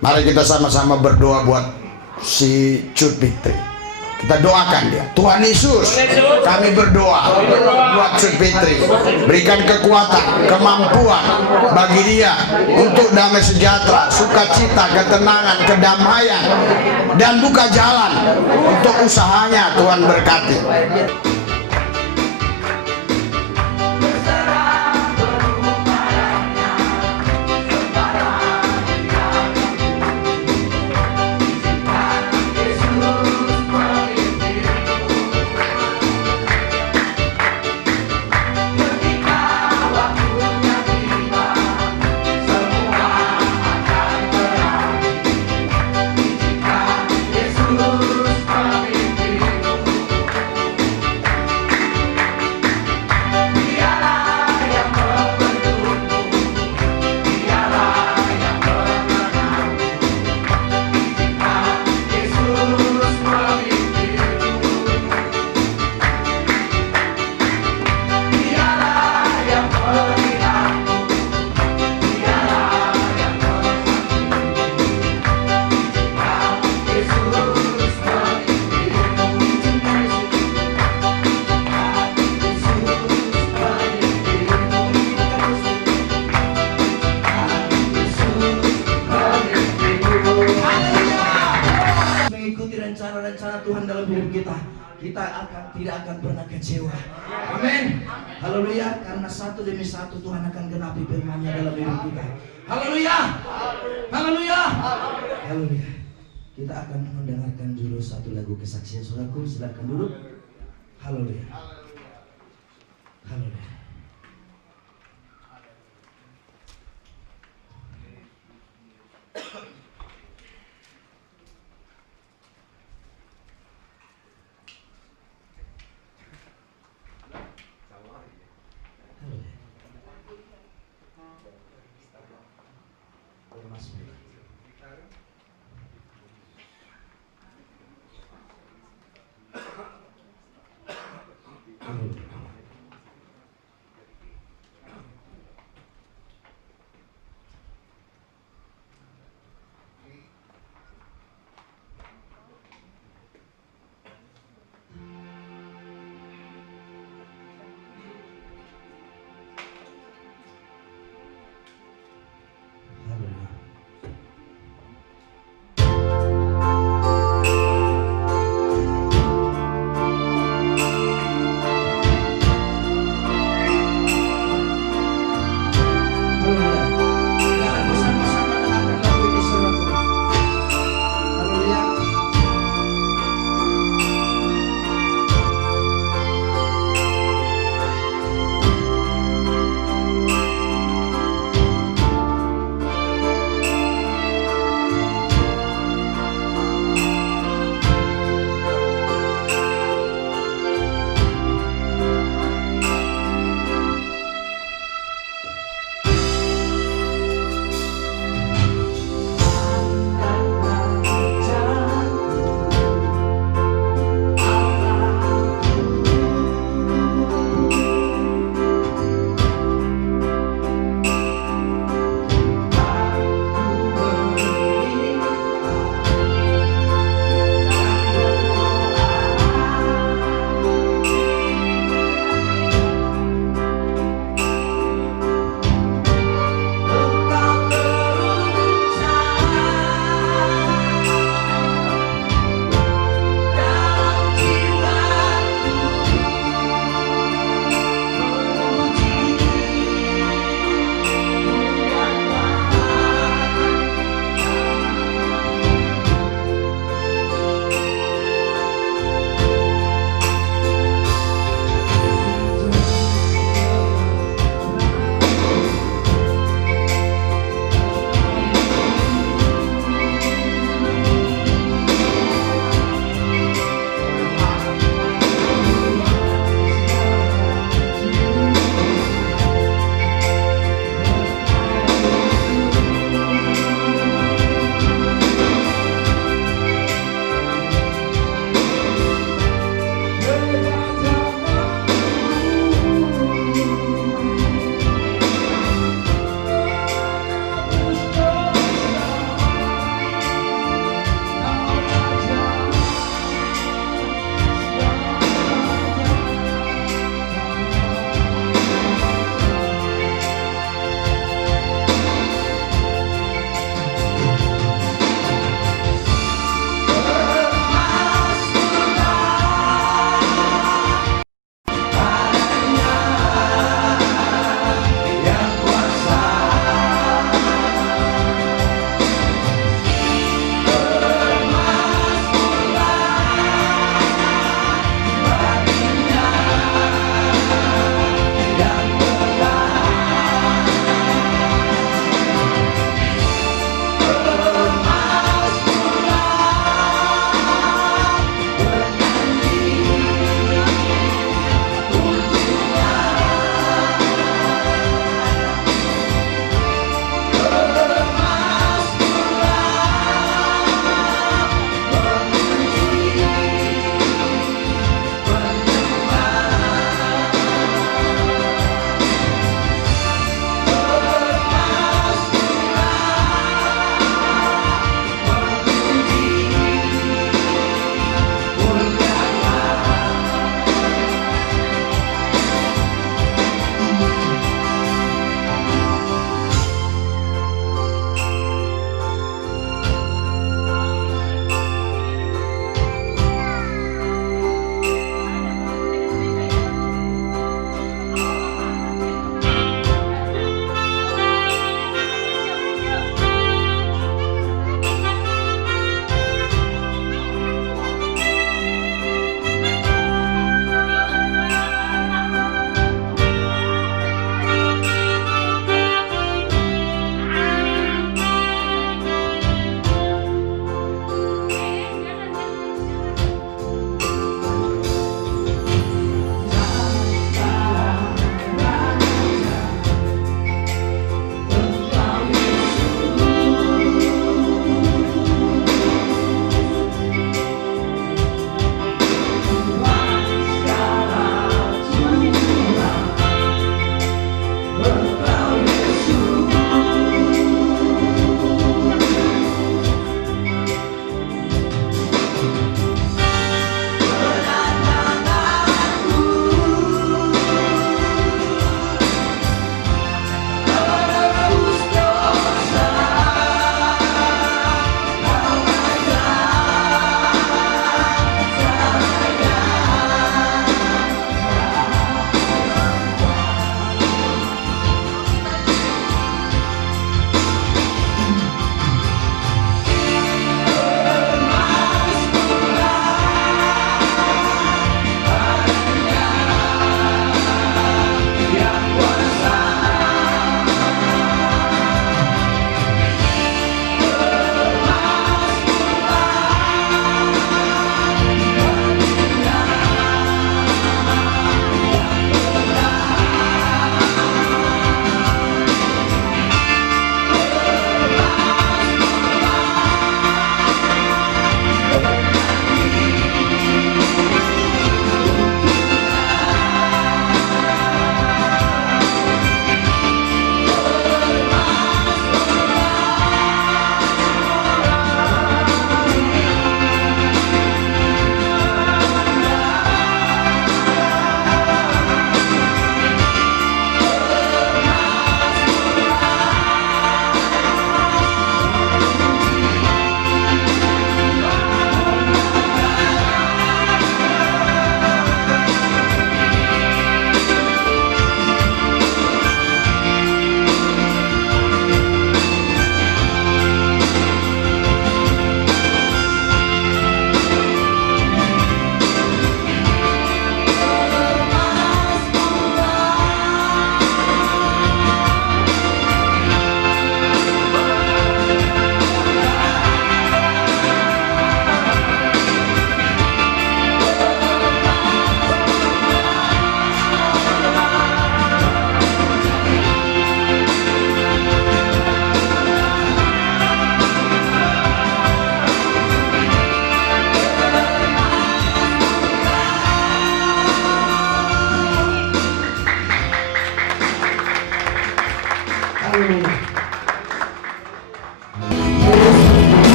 Mari kita sama-sama berdoa buat si Cut Fitri. Kita doakan dia. Tuhan Yesus, kami berdoa buat Cut Fitri. Berikan kekuatan, kemampuan bagi dia untuk damai sejahtera, sukacita, ketenangan, kedamaian, dan buka jalan untuk usahanya. Tuhan berkati. Rencana Tuhan dalam hidup kita tidak akan pernah kecewa. Amin. Haleluya. Karena satu demi satu Tuhan akan genapi firman-Nya dalam hidup kita. Haleluya. Haleluya. Haleluya. Kita akan mendengarkan dulu satu lagu kesaksian. Saudaraku, silakan duduk. Haleluya. Haleluya.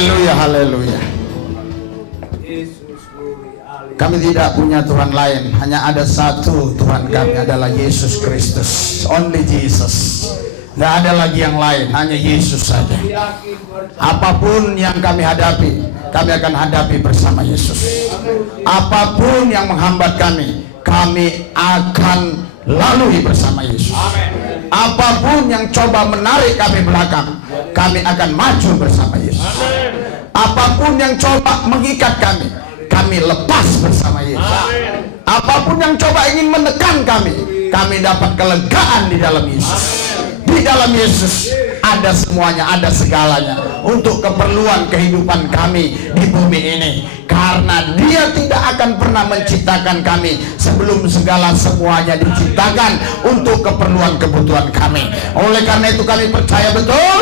Haleluya, haleluya. Kami tidak punya Tuhan lain, hanya ada satu Tuhan kami, adalah Yesus Kristus. Only Jesus. Nggak ada lagi yang lain, hanya Yesus saja. Apapun yang kami hadapi, kami akan hadapi bersama Yesus. Apapun yang menghambat kami akan lalui bersama Yesus. Apapun yang coba menarik kami belakang, kami akan maju bersama Yesus. Apapun yang coba mengikat kami lepas bersama Yesus. Apapun yang coba ingin menekan kami dapat kelegaan di dalam Yesus. Di dalam Yesus ada semuanya, ada segalanya untuk keperluan kehidupan kami di bumi ini. Karena Dia tidak akan pernah menciptakan kami sebelum segala semuanya diciptakan untuk keperluan kebutuhan kami. Oleh karena itu kami percaya betul,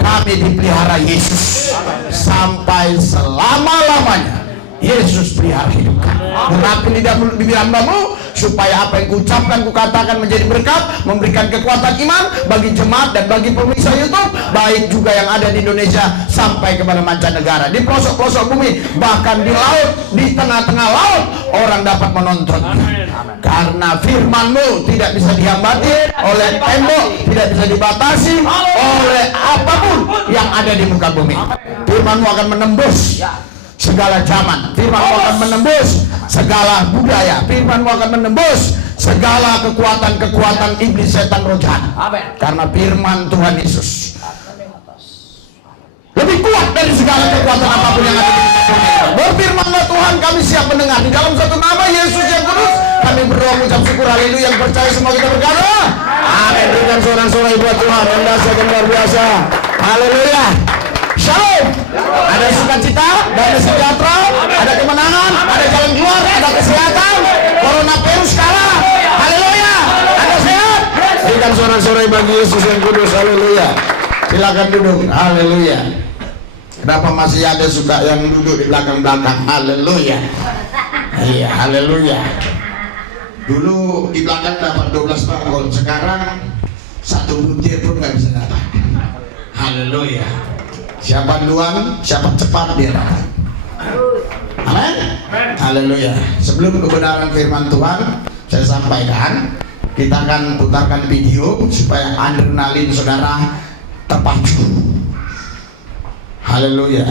kami dipelihara Yesus sampai selama-lamanya. Yesus pelihara hidup kami. Merapi lidah mulut bibir hambamu, supaya apa yang kuucapkan, kukatakan menjadi berkat, memberikan kekuatan iman bagi jemaat dan bagi pemirsa YouTube, baik juga yang ada di Indonesia sampai kepada mancanegara, di pelosok-pelosok bumi, bahkan di laut, di tengah-tengah laut, orang dapat menonton. Karena firman-Mu tidak bisa dihambati oleh tembok, tidak bisa dibatasi oleh apapun yang ada di muka bumi. Firman-Mu akan menembus segala zaman. Firman-Mu akan menembus segala budaya. Firman-Mu akan menembus segala kekuatan-kekuatan iblis, setan, roh jahat. Karena firman Tuhan Yesus lebih kuat dari segala kekuatan apapun yang ada di dunia. Berfirmanlah Tuhan, kami siap mendengar. Di dalam satu nama Yesus yang kudus, kami berdoa mengucap syukur. Haleluya. Yang percaya semua kita berkata amin. Berikan sorak-sorai buat Tuhan yang dahsyat dan luar biasa. Haleluya. Shalom. Ada sukacita, ada sejahtera, ada kemenangan, ada jalan keluar, ada kesehatan. Corona virus kalah. Haleluya. Ada sehat. Berikan sorak-sorai bagi Yesus yang kudus. Haleluya. Silakan duduk. Haleluya. Kenapa masih ada suka yang duduk di belakang-belakang? Haleluya. Iya, haleluya. Dulu di belakang dapat 12 bangkol, sekarang satu butir pun nggak bisa dapat. Haleluya. Siapa duluan, siapa cepat dia dapat. Amin. Haleluya. Sebelum kebenaran firman Tuhan saya sampaikan, kita akan putarkan video supaya adrenalin saudara terpacu. Haleluya.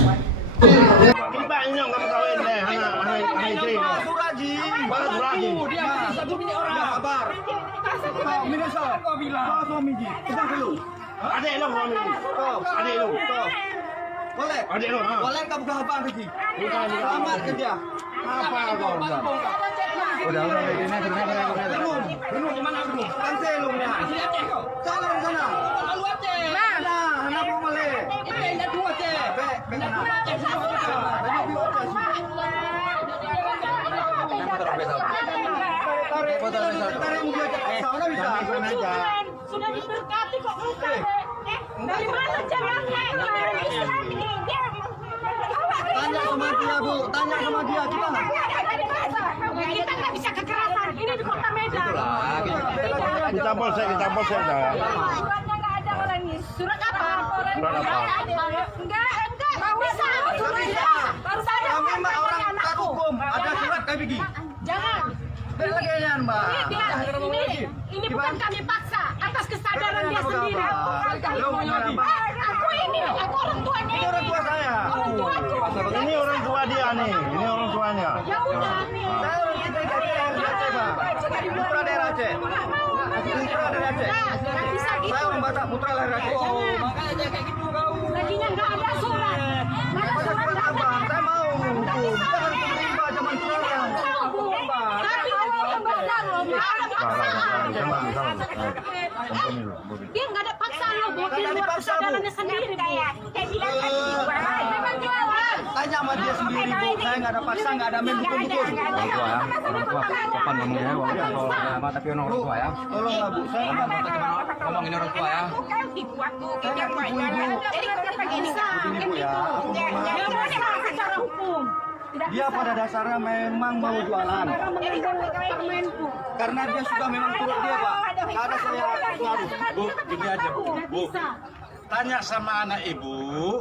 Adik lo suami ni. Adik lo. Boleh. Adik lo. Boleh kau buka apa lagi? Selamat kerja. Apa kau buat? Udah ini Belum di mana belum? Kan saya belum ya. Sana sana. Lalu aja. Nah, anak mau boleh. Ini ada dua aja. Bek sudah diberkati kok enggak dari mana caranya tanya sama dia bu, tanya sama dia gimana? Kita nggak bisa kekerasan ini di kota Medan. Kita polsek dah. Suratnya nggak ada orang ini. Surat apa? Surat apa? Enggak bisa. Suratnya baru saja. Kami mbak orang tak hukum, ada surat kami pergi. Jangan. Belajar mbak. Ini bukan kami paksa, atas kesadaran dia sendiri. Aku orang tuanya. Ini orang tua saya. Orang tuaku. Ini orang tua dia nih. Ini orang tuanya. Ya udah nih. Saya orang Aceh mbak. Putra daerah Aceh. Putra daerah Aceh. Nggak bisa gitu. Saya orang Batak, putra daerah Aceh. Makanya dia kayak gitu kau. Tadinya nggak ada surat. Nggak ada surat apa? Saya mau hukum. Jangan terima zaman sekarang. Tapi orang benar loh. Dia nggak ada paksaan loh, Bu. Di luar kesadarannya sendiri. Kayak bilang tadi. Memang jualan. Tanya sama dia sendiri bu, saya nggak ada paksa, nggak ada main hukum-hukum. Kapan ngomongnya kalau sama tapi orang tua ya. Tolonglah bu, saya nggak mau Ngomongin orang tua ya. Jadi kenapa gini? ibu ya. Secara hukum. Dia pada dasarnya memang mau jualan. Karena dia sudah memang turut dia pak. Nggak ada saya ngaruh. Bu, gini aja bu. Tanya sama anak ibu.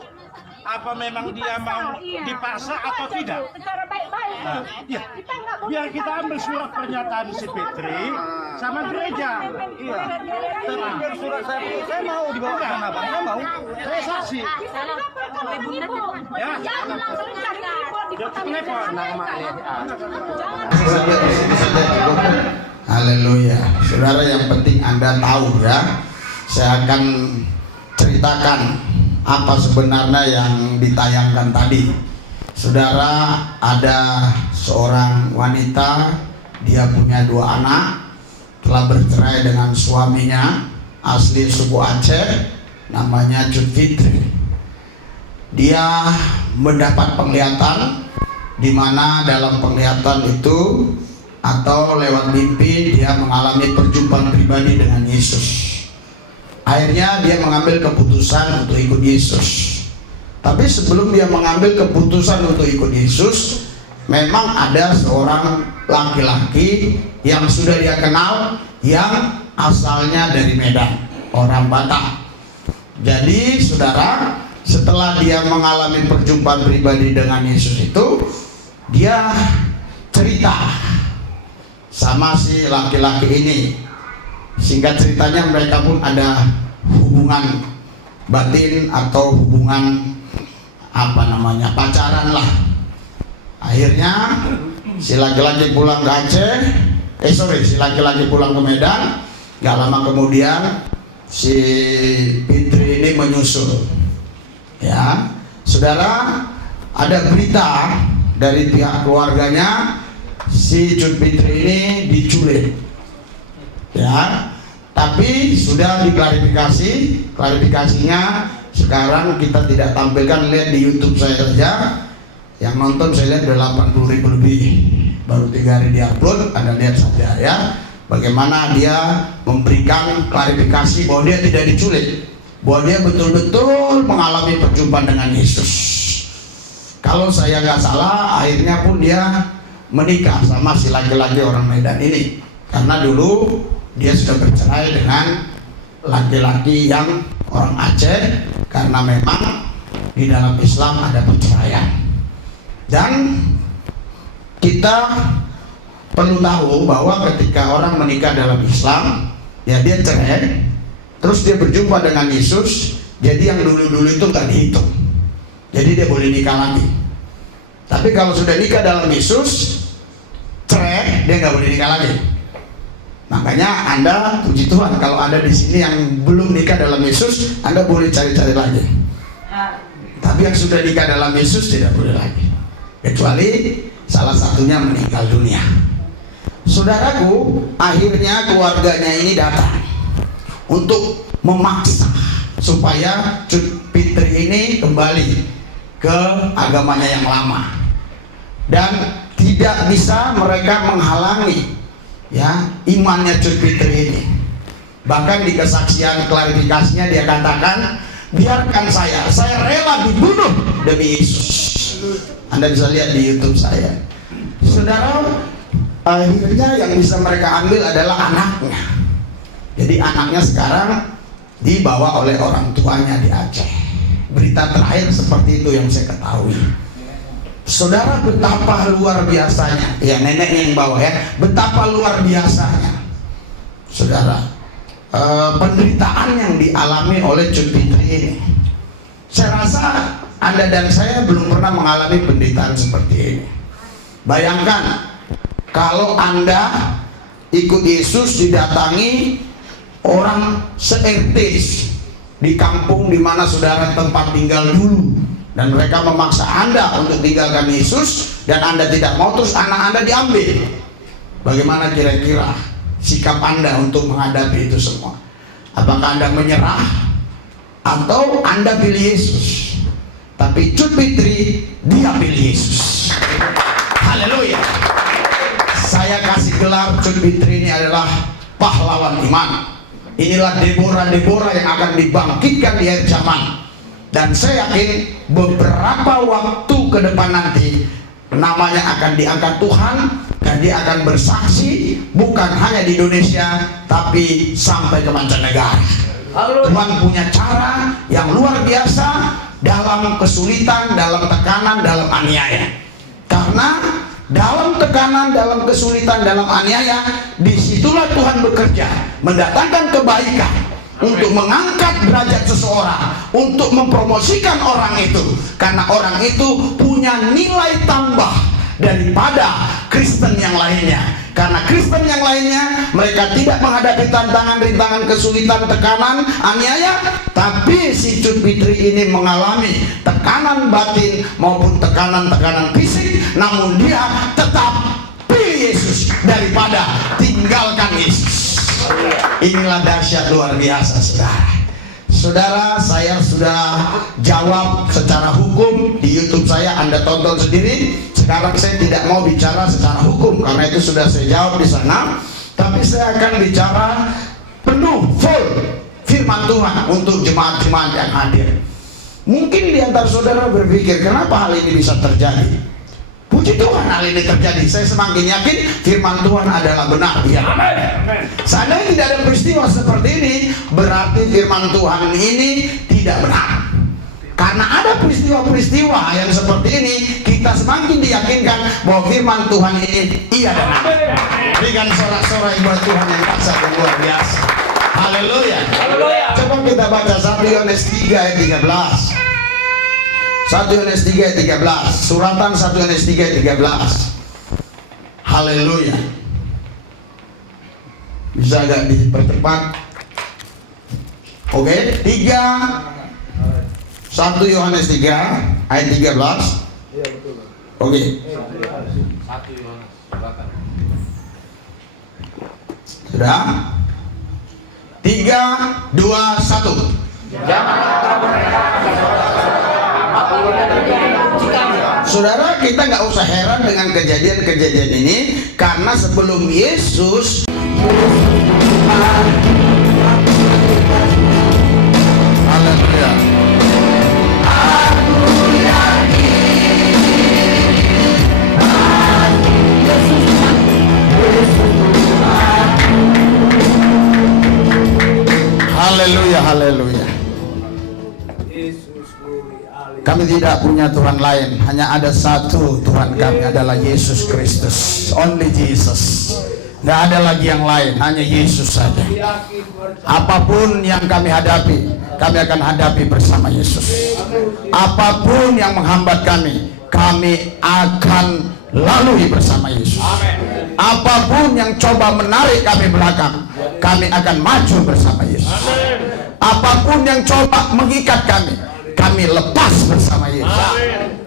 apa memang dia mau dipaksa atau tidak? Secara baik-baik. Nah, iya. Kita nggak boleh. Biar kita ambil surat pernyataan si Fitri sama gereja. Iya. Tapi surat saya mau dibawa ke sana, Bang. Saya mau. Saya saksi. Ya. Jangan langsung cari impor di kota Telepon. Sampai di sini saja cukup. Haleluya. Saudara, yang penting Anda tahu ya. Saya akan ceritakan apa sebenarnya yang ditayangkan tadi. Saudara, ada seorang wanita, dia punya 2 anak, telah bercerai dengan suaminya, asli suku Aceh, namanya Cut Fitri. Dia mendapat penglihatan, di mana dalam penglihatan itu atau lewat mimpi dia mengalami perjumpaan pribadi dengan Yesus. Akhirnya dia mengambil keputusan untuk ikut Yesus. Tapi sebelum dia mengambil keputusan untuk ikut Yesus, memang ada seorang laki-laki yang sudah dia kenal, yang asalnya dari Medan, orang Batak. Jadi saudara, setelah dia mengalami perjumpaan pribadi dengan Yesus itu, dia cerita sama si laki-laki ini. Singkat ceritanya, mereka pun ada hubungan batin atau hubungan pacaran lah. Akhirnya si laki-laki pulang ke Aceh, si laki-laki pulang ke Medan. Gak lama kemudian si Fitri ini menyusul. Ya, saudara, ada berita dari pihak keluarganya si Cut Fitri ini diculik. Ya, tapi sudah klarifikasinya sekarang kita tidak tampilkan. Lihat di YouTube saya saja, yang nonton saya lihat udah 80.000 lebih, baru 3 hari diupload. Anda lihat saja ya, bagaimana dia memberikan klarifikasi bahwa dia tidak diculik, bahwa dia betul-betul mengalami perjumpaan dengan Yesus. Kalau saya nggak salah, akhirnya pun dia menikah sama si laki-laki orang Medan ini, karena dulu dia sudah bercerai dengan laki-laki yang orang Aceh, karena memang di dalam Islam ada perceraian. Dan kita perlu tahu bahwa ketika orang menikah dalam Islam, ya dia cerai, terus dia berjumpa dengan Yesus, jadi yang dulu-dulu itu nggak dihitung, jadi dia boleh nikah lagi. Tapi kalau sudah nikah dalam Yesus, cerai, dia nggak boleh nikah lagi. Makanya Anda, puji Tuhan, kalau ada di sini yang belum nikah dalam Yesus, Anda boleh cari-cari lagi. Tapi yang sudah nikah dalam Yesus tidak boleh lagi, kecuali salah satunya meninggal dunia. Saudaraku, akhirnya keluarganya ini datang untuk memaksa supaya Cut Fitri ini kembali ke agamanya yang lama, dan tidak bisa mereka menghalangi ya imannya Cut Fitri ini. Bahkan di kesaksian klarifikasinya dia katakan, biarkan saya rela dibunuh demi Yesus. Anda bisa lihat di YouTube saya. Saudara, akhirnya yang bisa mereka ambil adalah anaknya. Jadi anaknya sekarang dibawa oleh orang tuanya di Aceh. Berita terakhir seperti itu yang saya ketahui. Saudara, betapa luar biasanya, ya neneknya yang bawa ya, betapa luar biasanya saudara, penderitaan yang dialami oleh Cut Fitri ini. Saya rasa Anda dan saya belum pernah mengalami penderitaan seperti ini. Bayangkan kalau Anda ikut Yesus, didatangi orang se-RT di kampung di mana saudara tempat tinggal dulu, dan mereka memaksa Anda untuk tinggalkan Yesus, dan Anda tidak mau, terus anak Anda diambil. Bagaimana kira-kira sikap Anda untuk menghadapi itu semua? Apakah Anda menyerah atau Anda pilih Yesus? Tapi Cut Fitri, dia pilih Yesus. Haleluya. Saya kasih gelar Cut Fitri ini adalah pahlawan iman. Inilah Deborah yang akan dibangkitkan di akhir zaman. Dan saya yakin beberapa waktu ke depan nanti namanya akan diangkat Tuhan, dan dia akan bersaksi bukan hanya di Indonesia tapi sampai ke mancanegara. Tuhan punya cara yang luar biasa dalam kesulitan, dalam tekanan, dalam aniaya. Karena dalam tekanan, dalam kesulitan, dalam aniaya, disitulah Tuhan bekerja, mendatangkan kebaikan untuk mengangkat derajat seseorang, untuk mempromosikan orang itu, karena orang itu punya nilai tambah daripada Kristen yang lainnya. Karena Kristen yang lainnya mereka tidak menghadapi tantangan, rintangan, kesulitan, tekanan, aniaya, tapi si Cut Fitri ini mengalami tekanan batin maupun tekanan-tekanan fisik, namun dia tetap pilih Yesus daripada tinggalkan Yesus. Inilah dahsyat luar biasa, saudara. Saudara, saya sudah jawab secara hukum di YouTube saya, Anda tonton sendiri. Sekarang saya tidak mau bicara secara hukum karena itu sudah saya jawab di sana. Tapi saya akan bicara penuh, full firman Tuhan untuk jemaat-jemaat yang hadir. Mungkin di antara saudara berpikir, kenapa hal ini bisa terjadi? Puji Tuhan, hal ini terjadi. Saya semakin yakin firman Tuhan adalah benar. Ya. Seandainya tidak ada peristiwa seperti ini, berarti firman Tuhan ini tidak benar. Karena ada peristiwa-peristiwa yang seperti ini, kita semakin diyakinkan bahwa firman Tuhan ini iya dan benar. Berikan sorak-sorai buat Tuhan yang dahsyat dan luar biasa. Haleluya. Coba kita baca 1 Yohanes 3 ayat 13. 1 Yohanes 3 ayat 13. Suratan 1 Yohanes 3 ayat 13. Haleluya. Bisa agak dipercepat? Oke, 1 Yohanes 3 ayat 13. Oke. 1 Yohanes. Sudah? 3, 2, 1. Saudara, kita nggak usah heran dengan kejadian-kejadian ini, karena sebelum Yesus Haleluya. Haleluya, haleluya. Kami tidak punya Tuhan lain, hanya ada satu Tuhan kami, adalah Yesus Kristus. Only Jesus. Nggak ada lagi yang lain, hanya Yesus saja. Apapun yang kami hadapi, kami akan hadapi bersama Yesus. Apapun yang menghambat kami akan lalui bersama Yesus. Apapun yang coba menarik kami belakang, kami akan maju bersama Yesus. Apapun yang coba mengikat kami lepas bersama Yesus.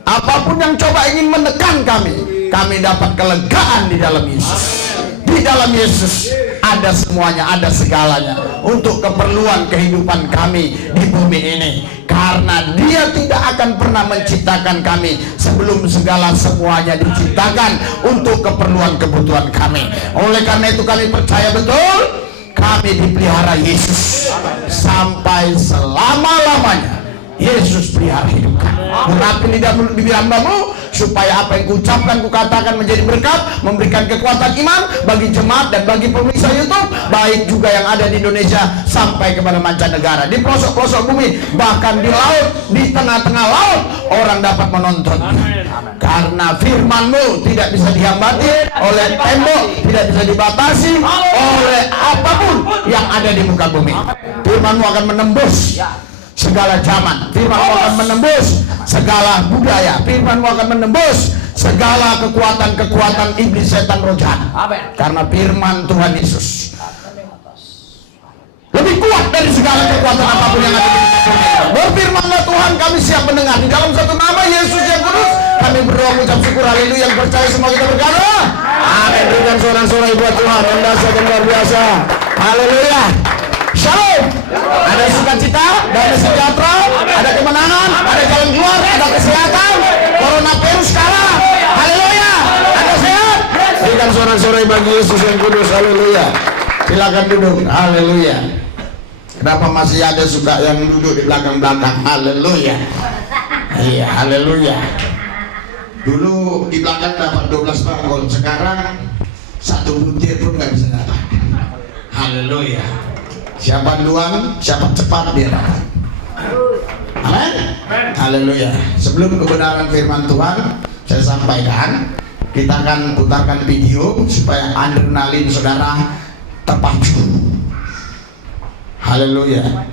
Apapun yang coba ingin menekan kami dapat kelegaan di dalam Yesus. Di dalam Yesus ada semuanya, ada segalanya untuk keperluan kehidupan kami di bumi ini. Karena Dia tidak akan pernah menciptakan kami sebelum segala semuanya diciptakan untuk keperluan kebutuhan kami. Oleh karena itu kami percaya betul, kami dipelihara Yesus sampai selama-lamanya. Yesus pelihara hidup kami. Mengapa lidah mulut bibir hambamu, supaya apa yang kuucapkan, kukatakan menjadi berkat, memberikan kekuatan iman bagi jemaat dan bagi pemirsa YouTube, baik juga yang ada di Indonesia sampai kepada mancanegara, di pelosok-pelosok bumi, bahkan di laut, di tengah-tengah laut, orang dapat menonton. Karena firman-Mu tidak bisa dihambati oleh tembok, tidak bisa dibatasi oleh apapun yang ada di muka bumi. Firman-Mu akan menembus segala zaman. Firman-Mu akan menembus segala budaya. Firman-Mu akan menembus segala kekuatan-kekuatan iblis, setan, roh jahat. Karena firman Tuhan Yesus lebih kuat dari segala kekuatan apapun yang ada di dunia. Berfirmanlah Tuhan, kami siap mendengar. Di dalam satu nama Yesus yang kudus, kami berdoa mengucap syukur. Haleluya. Yang percaya semua kita berkata amin. Berikan sorak-sorai buat Tuhan yang dahsyat dan luar biasa. Haleluya. Shalom. Ada sukacita, ada sejahtera, ada kemenangan, ada jalan keluar, ada kesehatan. Corona virus kalah. Haleluya. Ada sehat. Berikan sorak-sorai bagi Yesus yang kudus. Haleluya. Silakan duduk. Haleluya. Kenapa masih ada suka yang duduk di belakang-belakang? Haleluya. Iya, haleluya. Dulu di belakang dapat 12 bangkol, sekarang 1 butir pun nggak bisa dapat. Haleluya. Siapa duluan, siapa cepat dia dapat. Amin. Haleluya. Sebelum kebenaran firman Tuhan saya sampaikan, kita akan putarkan video supaya adrenalin saudara terpacu. Haleluya.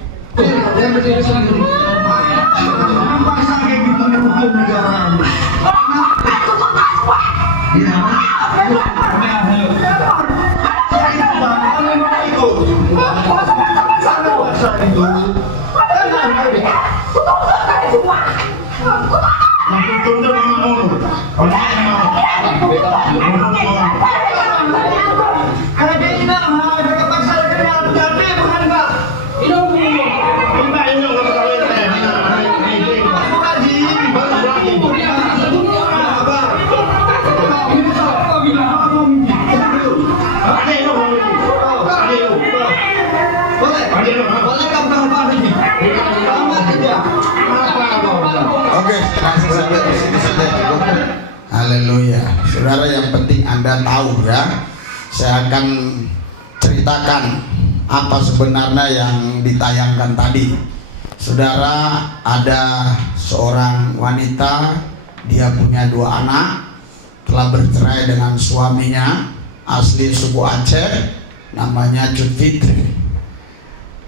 Oke, langsung saja di sini saja cukup. Haleluya. Saudara, yang penting Anda tahu ya. Saya akan ceritakan apa sebenarnya yang ditayangkan tadi. Saudara, ada seorang wanita, dia punya 2 anak, telah bercerai dengan suaminya, asli suku Aceh, namanya Cut Fitri.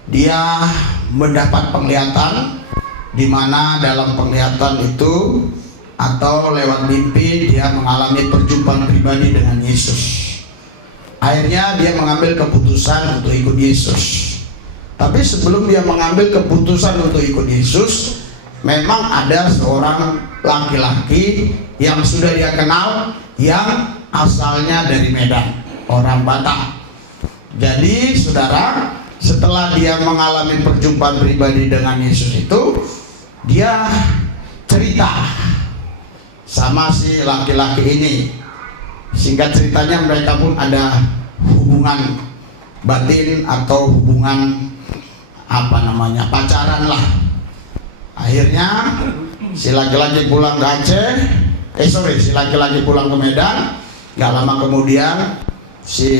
Dia mendapat penglihatan, di mana dalam penglihatan itu atau lewat mimpi dia mengalami perjumpaan pribadi dengan Yesus. Akhirnya dia mengambil keputusan untuk ikut Yesus. Tapi sebelum dia mengambil keputusan untuk ikut Yesus, memang ada seorang laki-laki yang sudah dia kenal, yang asalnya dari Medan, orang Batak. Jadi saudara, setelah dia mengalami perjumpaan pribadi dengan Yesus itu, dia cerita sama si laki-laki ini. Singkat ceritanya, mereka pun ada hubungan batin atau hubungan pacaran lah. Akhirnya si laki-laki pulang ke Aceh, si laki-laki pulang ke Medan. Gak lama kemudian si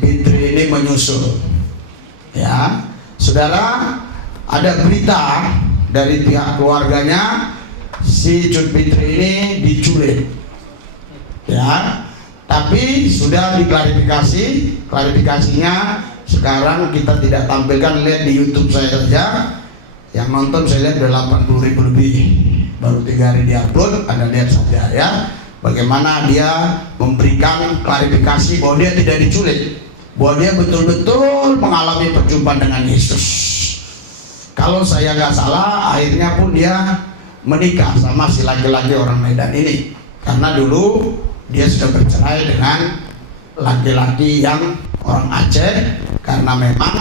Fitri ini menyusul. Ya, saudara, ada berita dari pihak keluarganya, si Cut Fitri ini diculik. Ya, tapi sudah klarifikasinya sekarang kita tidak tampilkan, lihat di YouTube saya saja. Yang nonton saya lihat udah 80.000 lebih, baru 3 hari diupload, Anda lihat saja ya. Bagaimana dia memberikan klarifikasi bahwa dia tidak diculik, bahwa dia betul-betul mengalami perjumpaan dengan Yesus. Kalau saya nggak salah, akhirnya pun dia menikah sama si laki-laki orang Medan ini, karena dulu dia sudah bercerai dengan laki-laki yang orang Aceh, karena memang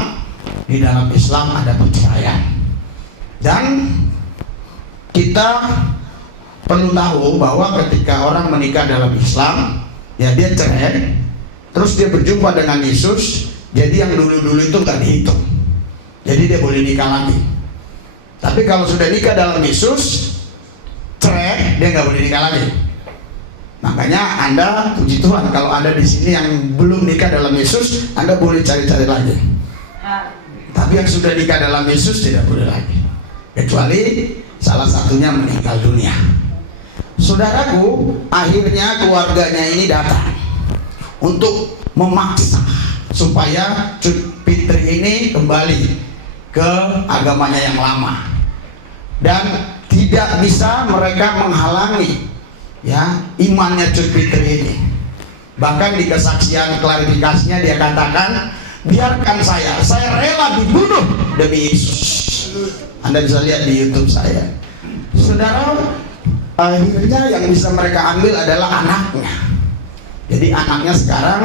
di dalam Islam ada perceraian. Dan kita perlu tahu bahwa ketika orang menikah dalam Islam, ya dia cerai, terus dia berjumpa dengan Yesus, jadi yang dulu-dulu itu nggak dihitung, jadi dia boleh nikah lagi. Tapi kalau sudah nikah dalam Yesus, cerai, dia nggak boleh nikah lagi. Makanya Anda, puji Tuhan, kalau Anda di sini yang belum nikah dalam Yesus, Anda boleh cari-cari lagi. Tapi yang sudah nikah dalam Yesus tidak boleh lagi, kecuali salah satunya meninggal dunia. Saudaraku, akhirnya keluarganya ini datang untuk memaksa supaya Cut Fitri ini kembali ke agamanya yang lama, dan tidak bisa mereka menghalangi ya imannya Cut Fitri ini. Bahkan di kesaksian klarifikasinya dia katakan, biarkan saya rela dibunuh demi Yesus. Anda bisa lihat di YouTube saya. Saudara, akhirnya yang bisa mereka ambil adalah anaknya. Jadi anaknya sekarang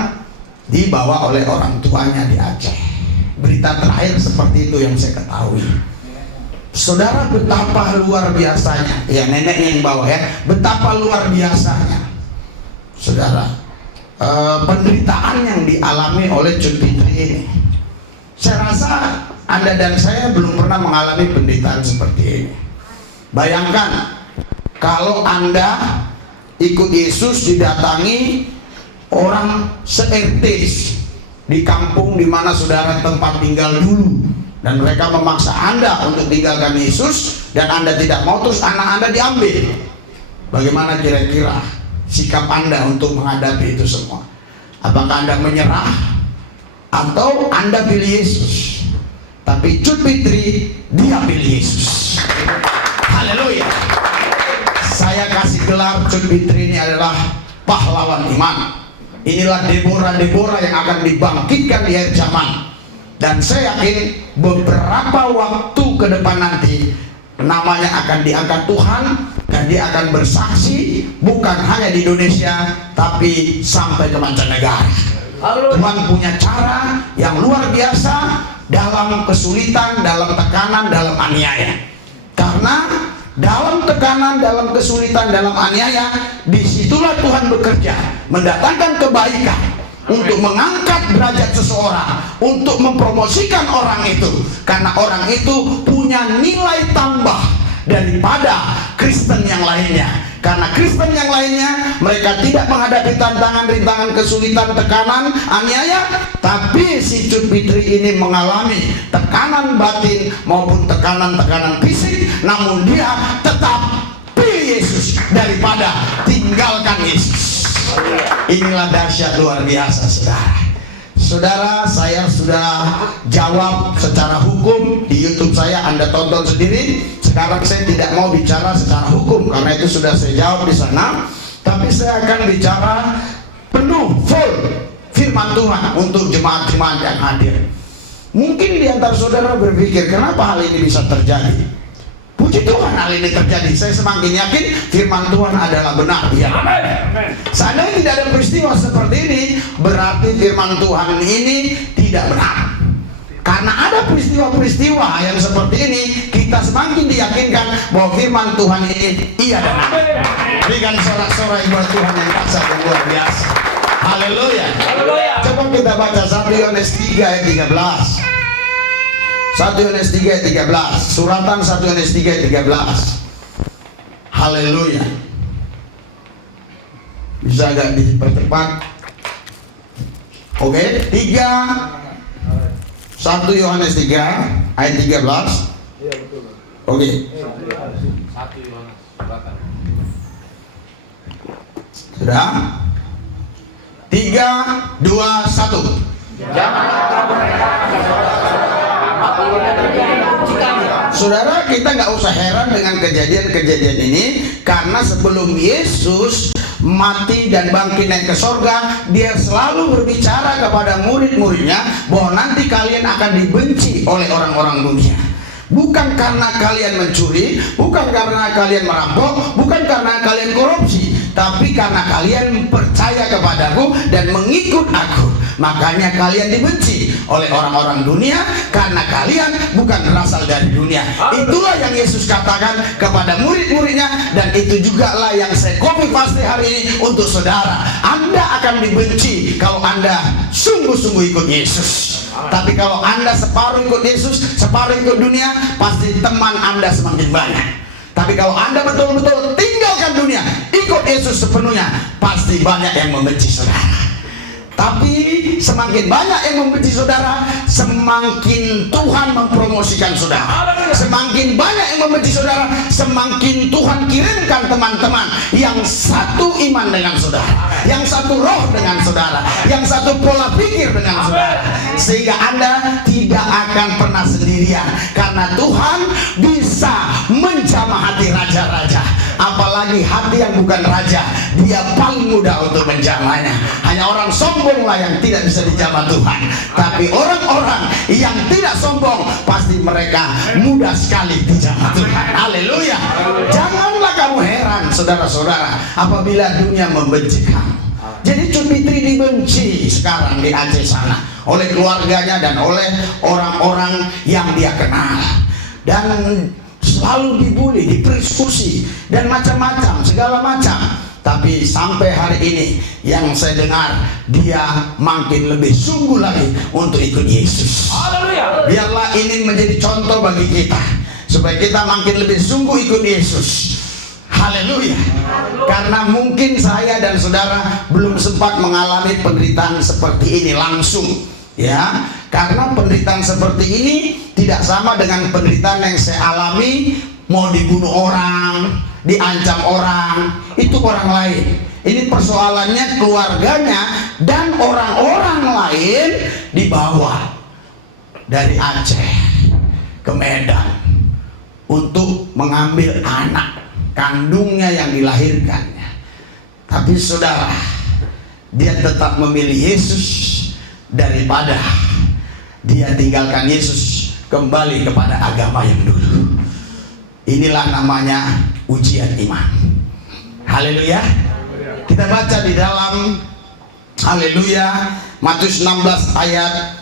dibawa oleh orang tuanya di Aceh. Berita terakhir seperti itu yang saya ketahui. Saudara, betapa luar biasanya, ya neneknya yang bawa ya, betapa luar biasanya saudara, penderitaan yang dialami oleh Cut Fitri ini. Saya rasa Anda dan saya belum pernah mengalami penderitaan seperti ini. Bayangkan kalau Anda ikut Yesus, didatangi orang se-RT di kampung di mana saudara tempat tinggal dulu, dan mereka memaksa Anda untuk tinggalkan Yesus, dan Anda tidak mau, terus anak Anda diambil. Bagaimana kira-kira sikap Anda untuk menghadapi itu semua? Apakah Anda menyerah atau Anda pilih Yesus? Tapi Cut Fitri, dia pilih Yesus. Haleluya. Saya kasih gelar Cut Fitri ini adalah pahlawan iman. Inilah Deborah-Deborah yang akan dibangkitkan di akhir zaman. Dan saya yakin beberapa waktu ke depan nanti namanya akan diangkat Tuhan, dan dia akan bersaksi bukan hanya di Indonesia tapi sampai ke mancanegara. Tuhan punya cara yang luar biasa dalam kesulitan, dalam tekanan, dalam aniaya. Karena dalam tekanan, dalam kesulitan, dalam aniaya, disitulah Tuhan bekerja, mendatangkan kebaikan untuk mengangkat derajat seseorang, untuk mempromosikan orang itu, karena orang itu punya nilai tambah daripada Kristen yang lainnya. Karena Kristen yang lainnya, mereka tidak menghadapi tantangan, rintangan, kesulitan, tekanan, aniaya, tapi si Cut Fitri ini mengalami tekanan batin maupun tekanan-tekanan fisik, namun dia tetap pilih Yesus daripada tinggalkan Yesus. Inilah dahsyat luar biasa, saudara. Saudara, saya sudah jawab secara hukum di YouTube saya, Anda tonton sendiri. Sekarang saya tidak mau bicara secara hukum karena itu sudah saya jawab di sana. Tapi saya akan bicara penuh, full firman Tuhan untuk jemaat-jemaat yang hadir. Mungkin di antara saudara berpikir, kenapa hal ini bisa terjadi? Puji Tuhan, hal ini terjadi. Saya semakin yakin firman Tuhan adalah benar. Ya. Seandainya tidak ada peristiwa seperti ini, berarti firman Tuhan ini tidak benar. Karena ada peristiwa-peristiwa yang seperti ini, kita semakin diyakinkan bahwa firman Tuhan ini iya dan benar. Berikan sorak-sorai buat Tuhan yang dahsyat dan luar biasa. Haleluya. Coba kita baca 1 Yohanes 3 ayat 13. 1 Yohanes 3 ayat 13. Suratan 1 Yohanes 3 ayat 13. Haleluya. Bisa agak dipercepat? Oke, 1 Yohanes 3 ayat 13. Oke. Sudah? 3, 2, 1. Saudara, kita nggak usah heran dengan kejadian-kejadian ini, karena sebelum Yesus mati dan bangkit naik ke sorga, dia selalu berbicara kepada murid-muridnya bahwa nanti kalian akan dibenci oleh orang-orang dunia. Bukan karena kalian mencuri, bukan karena kalian merampok, bukan karena kalian korupsi, tapi karena kalian percaya kepadaku dan mengikut aku. Makanya kalian dibenci oleh orang-orang dunia, karena kalian bukan berasal dari dunia. Itulah yang Yesus katakan kepada murid-muridnya, dan itu juga lah yang saya copy paste hari ini untuk saudara. Anda akan dibenci kalau Anda sungguh-sungguh ikut Yesus. Tapi kalau Anda separuh ikut Yesus, separuh ikut dunia, pasti teman Anda semakin banyak. Tapi kalau Anda betul-betul tinggalkan dunia, ikut Yesus sepenuhnya, pasti banyak yang membenci saudara. Tapi semakin banyak yang membenci saudara, semakin Tuhan mempromosikan saudara. Semakin banyak yang membenci saudara, semakin Tuhan kirimkan teman-teman yang satu iman dengan saudara, yang satu roh dengan saudara, yang satu pola pikir dengan saudara. Sehingga Anda tidak akan pernah sendirian, karena Tuhan bisa menjamah hati raja-raja. Apalagi hati yang bukan raja, dia paling mudah untuk menjamahnya. Hanya orang sombonglah yang tidak bisa dijamah Tuhan. Tapi orang-orang yang tidak sombong, pasti mereka mudah sekali dijamah Tuhan. Haleluya. Janganlah kamu heran, saudara-saudara, apabila dunia membenci kamu. Jadi Cut Fitri dibenci sekarang di Aceh sana oleh keluarganya dan oleh orang-orang yang dia kenal, dan selalu dibully, dipersekusi, dan macam-macam, segala macam. Tapi sampai hari ini yang saya dengar, dia makin lebih sungguh lagi untuk ikut Yesus. Haleluya. Biarlah ini menjadi contoh bagi kita, supaya kita makin lebih sungguh ikut Yesus. Haleluya. Karena mungkin saya dan saudara belum sempat mengalami penderitaan seperti ini langsung, Ya, karena penderitaan seperti ini tidak sama dengan penderitaan yang saya alami, mau dibunuh orang, diancam orang, itu orang lain. Ini persoalannya keluarganya dan orang-orang lain dibawa dari Aceh ke Medan untuk mengambil anak kandungnya yang dilahirkannya. Tapi saudara, dia tetap memilih Yesus daripada dia tinggalkan Yesus kembali kepada agama yang dulu. Inilah namanya ujian iman. Haleluya. Kita baca di dalam haleluya Matius 16 ayat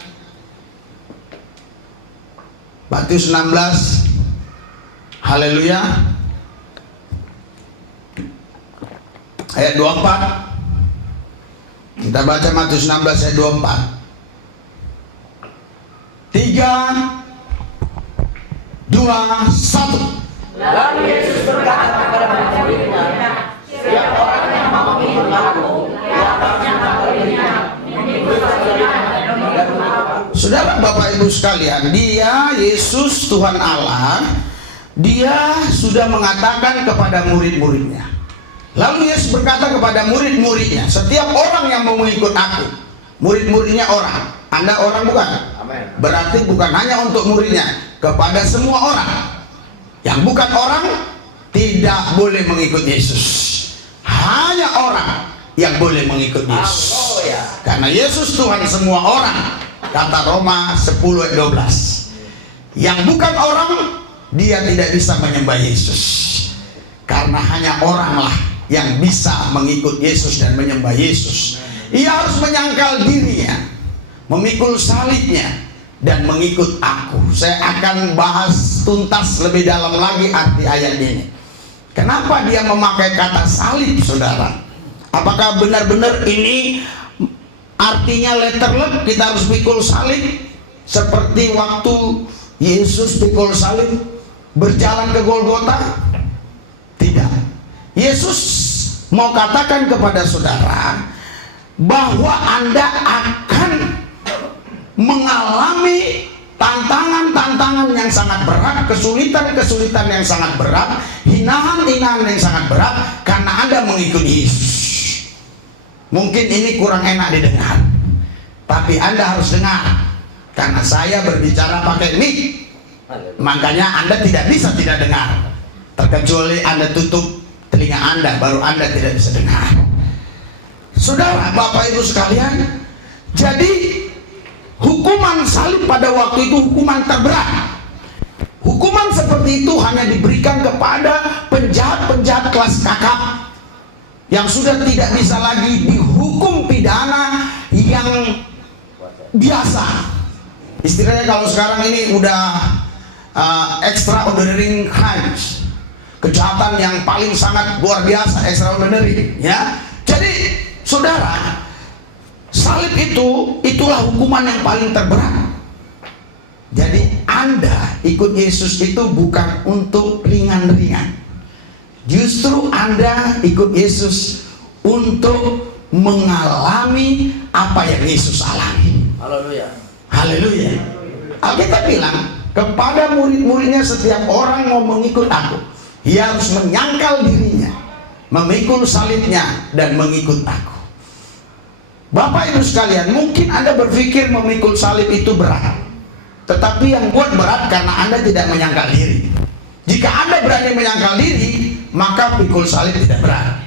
Matius 16 haleluya ayat 24. Kita baca Matius 16 ayat 24. 3, 2, 1. Lalu Yesus berkata kepada murid-muridnya, setiap orang yang mau mengikut aku, hendaknya dirinya, mengikut dirinya. Saudara, Bapak Ibu sekalian, dia Yesus Tuhan Allah, dia sudah mengatakan kepada murid-muridnya. Lalu Yesus berkata kepada murid-muridnya, setiap orang yang mau mengikut aku, murid-muridnya orang. Anda orang bukan? Berarti bukan hanya untuk muridnya, kepada semua orang. Yang bukan orang tidak boleh mengikut Yesus. Hanya orang yang boleh mengikut Yesus. Karena Yesus Tuhan semua orang. Kata Roma 10 ayat 12. Yang bukan orang, dia tidak bisa menyembah Yesus. Karena hanya oranglah yang bisa mengikut Yesus dan menyembah Yesus. Ia harus menyangkal dirinya, memikul salibnya, dan mengikut aku. Saya akan bahas tuntas lebih dalam lagi arti ayat ini. Kenapa dia memakai kata salib, saudara? Apakah benar-benar ini artinya letterlek kita harus pikul salib seperti waktu Yesus pikul salib berjalan ke Golgota? Tidak. Yesus mau katakan kepada saudara bahwa Anda akan mengalami tantangan-tantangan yang sangat berat, kesulitan-kesulitan yang sangat berat, hinaan-hinaan yang sangat berat karena Anda mengikuti Yesus. Mungkin ini kurang enak didengar, tapi Anda harus dengar karena saya berbicara pakai mic. Makanya Anda tidak bisa tidak dengar, terkecuali Anda tutup telinga Anda, baru Anda tidak bisa dengar. Saudara, Bapak Ibu sekalian, jadi hukuman salib pada waktu itu hukuman terberat. Hukuman seperti itu hanya diberikan kepada penjahat-penjahat kelas kakap yang sudah tidak bisa lagi dihukum pidana yang biasa. Istilahnya kalau sekarang ini udah extraordinary crimes, kejahatan yang paling sangat luar biasa, extraordinary, ya. Jadi saudara, salib itulah hukuman yang paling terberat. Jadi Anda ikut Yesus itu bukan untuk ringan-ringan. Justru Anda ikut Yesus untuk mengalami apa yang Yesus alami. Haleluya. Haleluya. Alkitab bilang kepada murid-muridnya, setiap orang mau mengikut aku, ia harus menyangkal dirinya, memikul salibnya, dan mengikut aku. Bapak Ibu sekalian, mungkin Anda berpikir memikul salib itu berat, tetapi yang buat berat karena Anda tidak menyangkal diri. Jika Anda berani menyangkal diri, maka pikul salib tidak berat.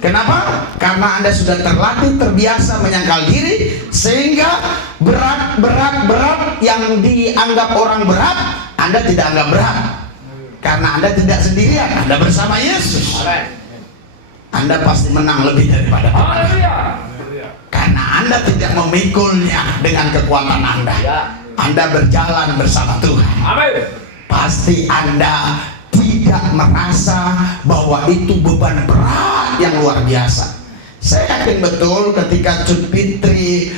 Kenapa? Karena Anda sudah terlatih, terbiasa menyangkal diri, sehingga berat yang dianggap orang berat, Anda tidak anggap berat. Karena Anda tidak sendirian, Anda bersama Yesus. Anda pasti menang lebih daripada orang. Karena Anda tidak memikulnya dengan kekuatan Anda. Anda berjalan bersama Tuhan. Pasti Anda tidak merasa bahwa itu beban berat yang luar biasa. Saya yakin betul ketika Cut Fitri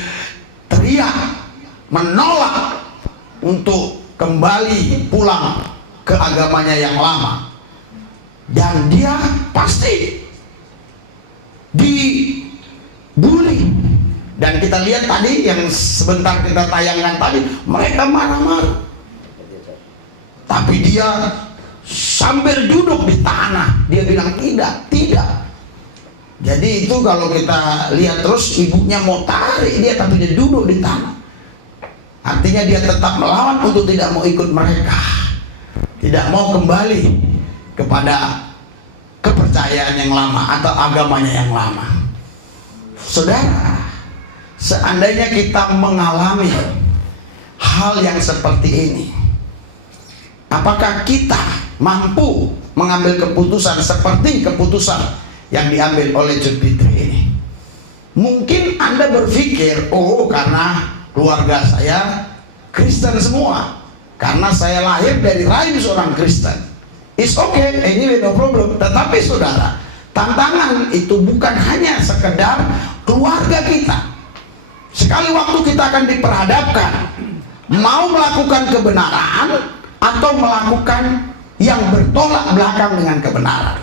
teriak menolak untuk kembali pulang ke agamanya yang lama, dan dia pasti dibully Dan kita lihat tadi yang sebentar kita tayangkan tadi, mereka marah-marah. Tapi dia sambil duduk di tanah, dia bilang tidak. Jadi itu kalau kita lihat terus, ibunya mau tarik dia, tapi dia duduk di tanah. Artinya dia tetap melawan untuk tidak mau ikut mereka, tidak mau kembali kepada kepercayaan yang lama atau agamanya yang lama. Saudara, seandainya kita mengalami hal yang seperti ini, apakah kita mampu mengambil keputusan seperti keputusan yang diambil oleh Cut Fitri ini? Mungkin Anda berpikir, oh karena keluarga saya Kristen semua, karena saya lahir dari rahim seorang Kristen, it's okay, anyway, no problem. Tetapi saudara, tantangan itu bukan hanya sekedar keluarga kita. Sekali waktu kita akan diperhadapkan mau melakukan kebenaran atau melakukan yang bertolak belakang dengan kebenaran.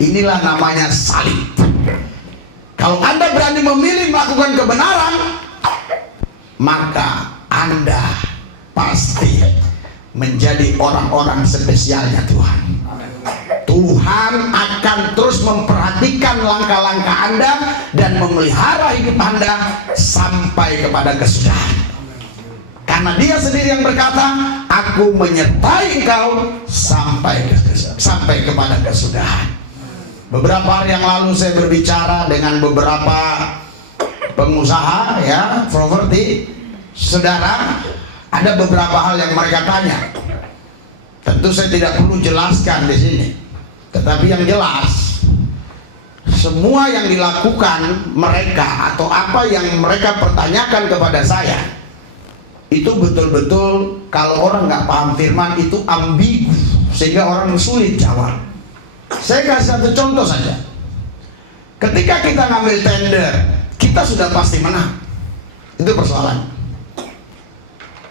Inilah namanya salib. Kalau Anda berani memilih melakukan kebenaran, maka Anda pasti menjadi orang-orang spesialnya Tuhan. Tuhan akan terus memperhatikan langkah-langkah Anda dan memelihara hidup Anda sampai kepada kesudahan. Karena Dia sendiri yang berkata, aku menyertai engkau sampai kepada kesudahan. Beberapa hari yang lalu saya berbicara dengan beberapa pengusaha ya properti. Saudara, ada beberapa hal yang mereka tanya. Tentu saya tidak perlu jelaskan di sini. Tetapi yang jelas, semua yang dilakukan mereka atau apa yang mereka pertanyakan kepada saya, itu betul-betul kalau orang nggak paham firman itu ambigu, sehingga orang sulit jawab. Saya kasih satu contoh saja. Ketika kita ngambil tender, kita sudah pasti menang. Itu persoalan.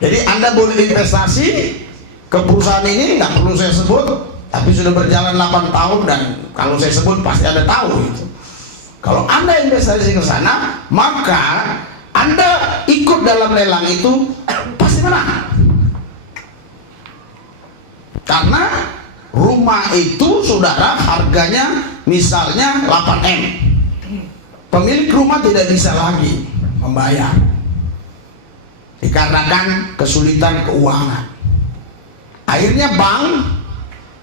Jadi Anda boleh investasi ke perusahaan ini, nggak perlu saya sebut, tapi sudah berjalan 8 tahun dan kalau saya sebut pasti Anda tahu itu. Kalau Anda investasi ke sana, maka Anda ikut dalam lelang itu pasti menang. Karena rumah itu saudara harganya misalnya 8M. Pemilik rumah tidak bisa lagi membayar dikarenakan kesulitan keuangan. Akhirnya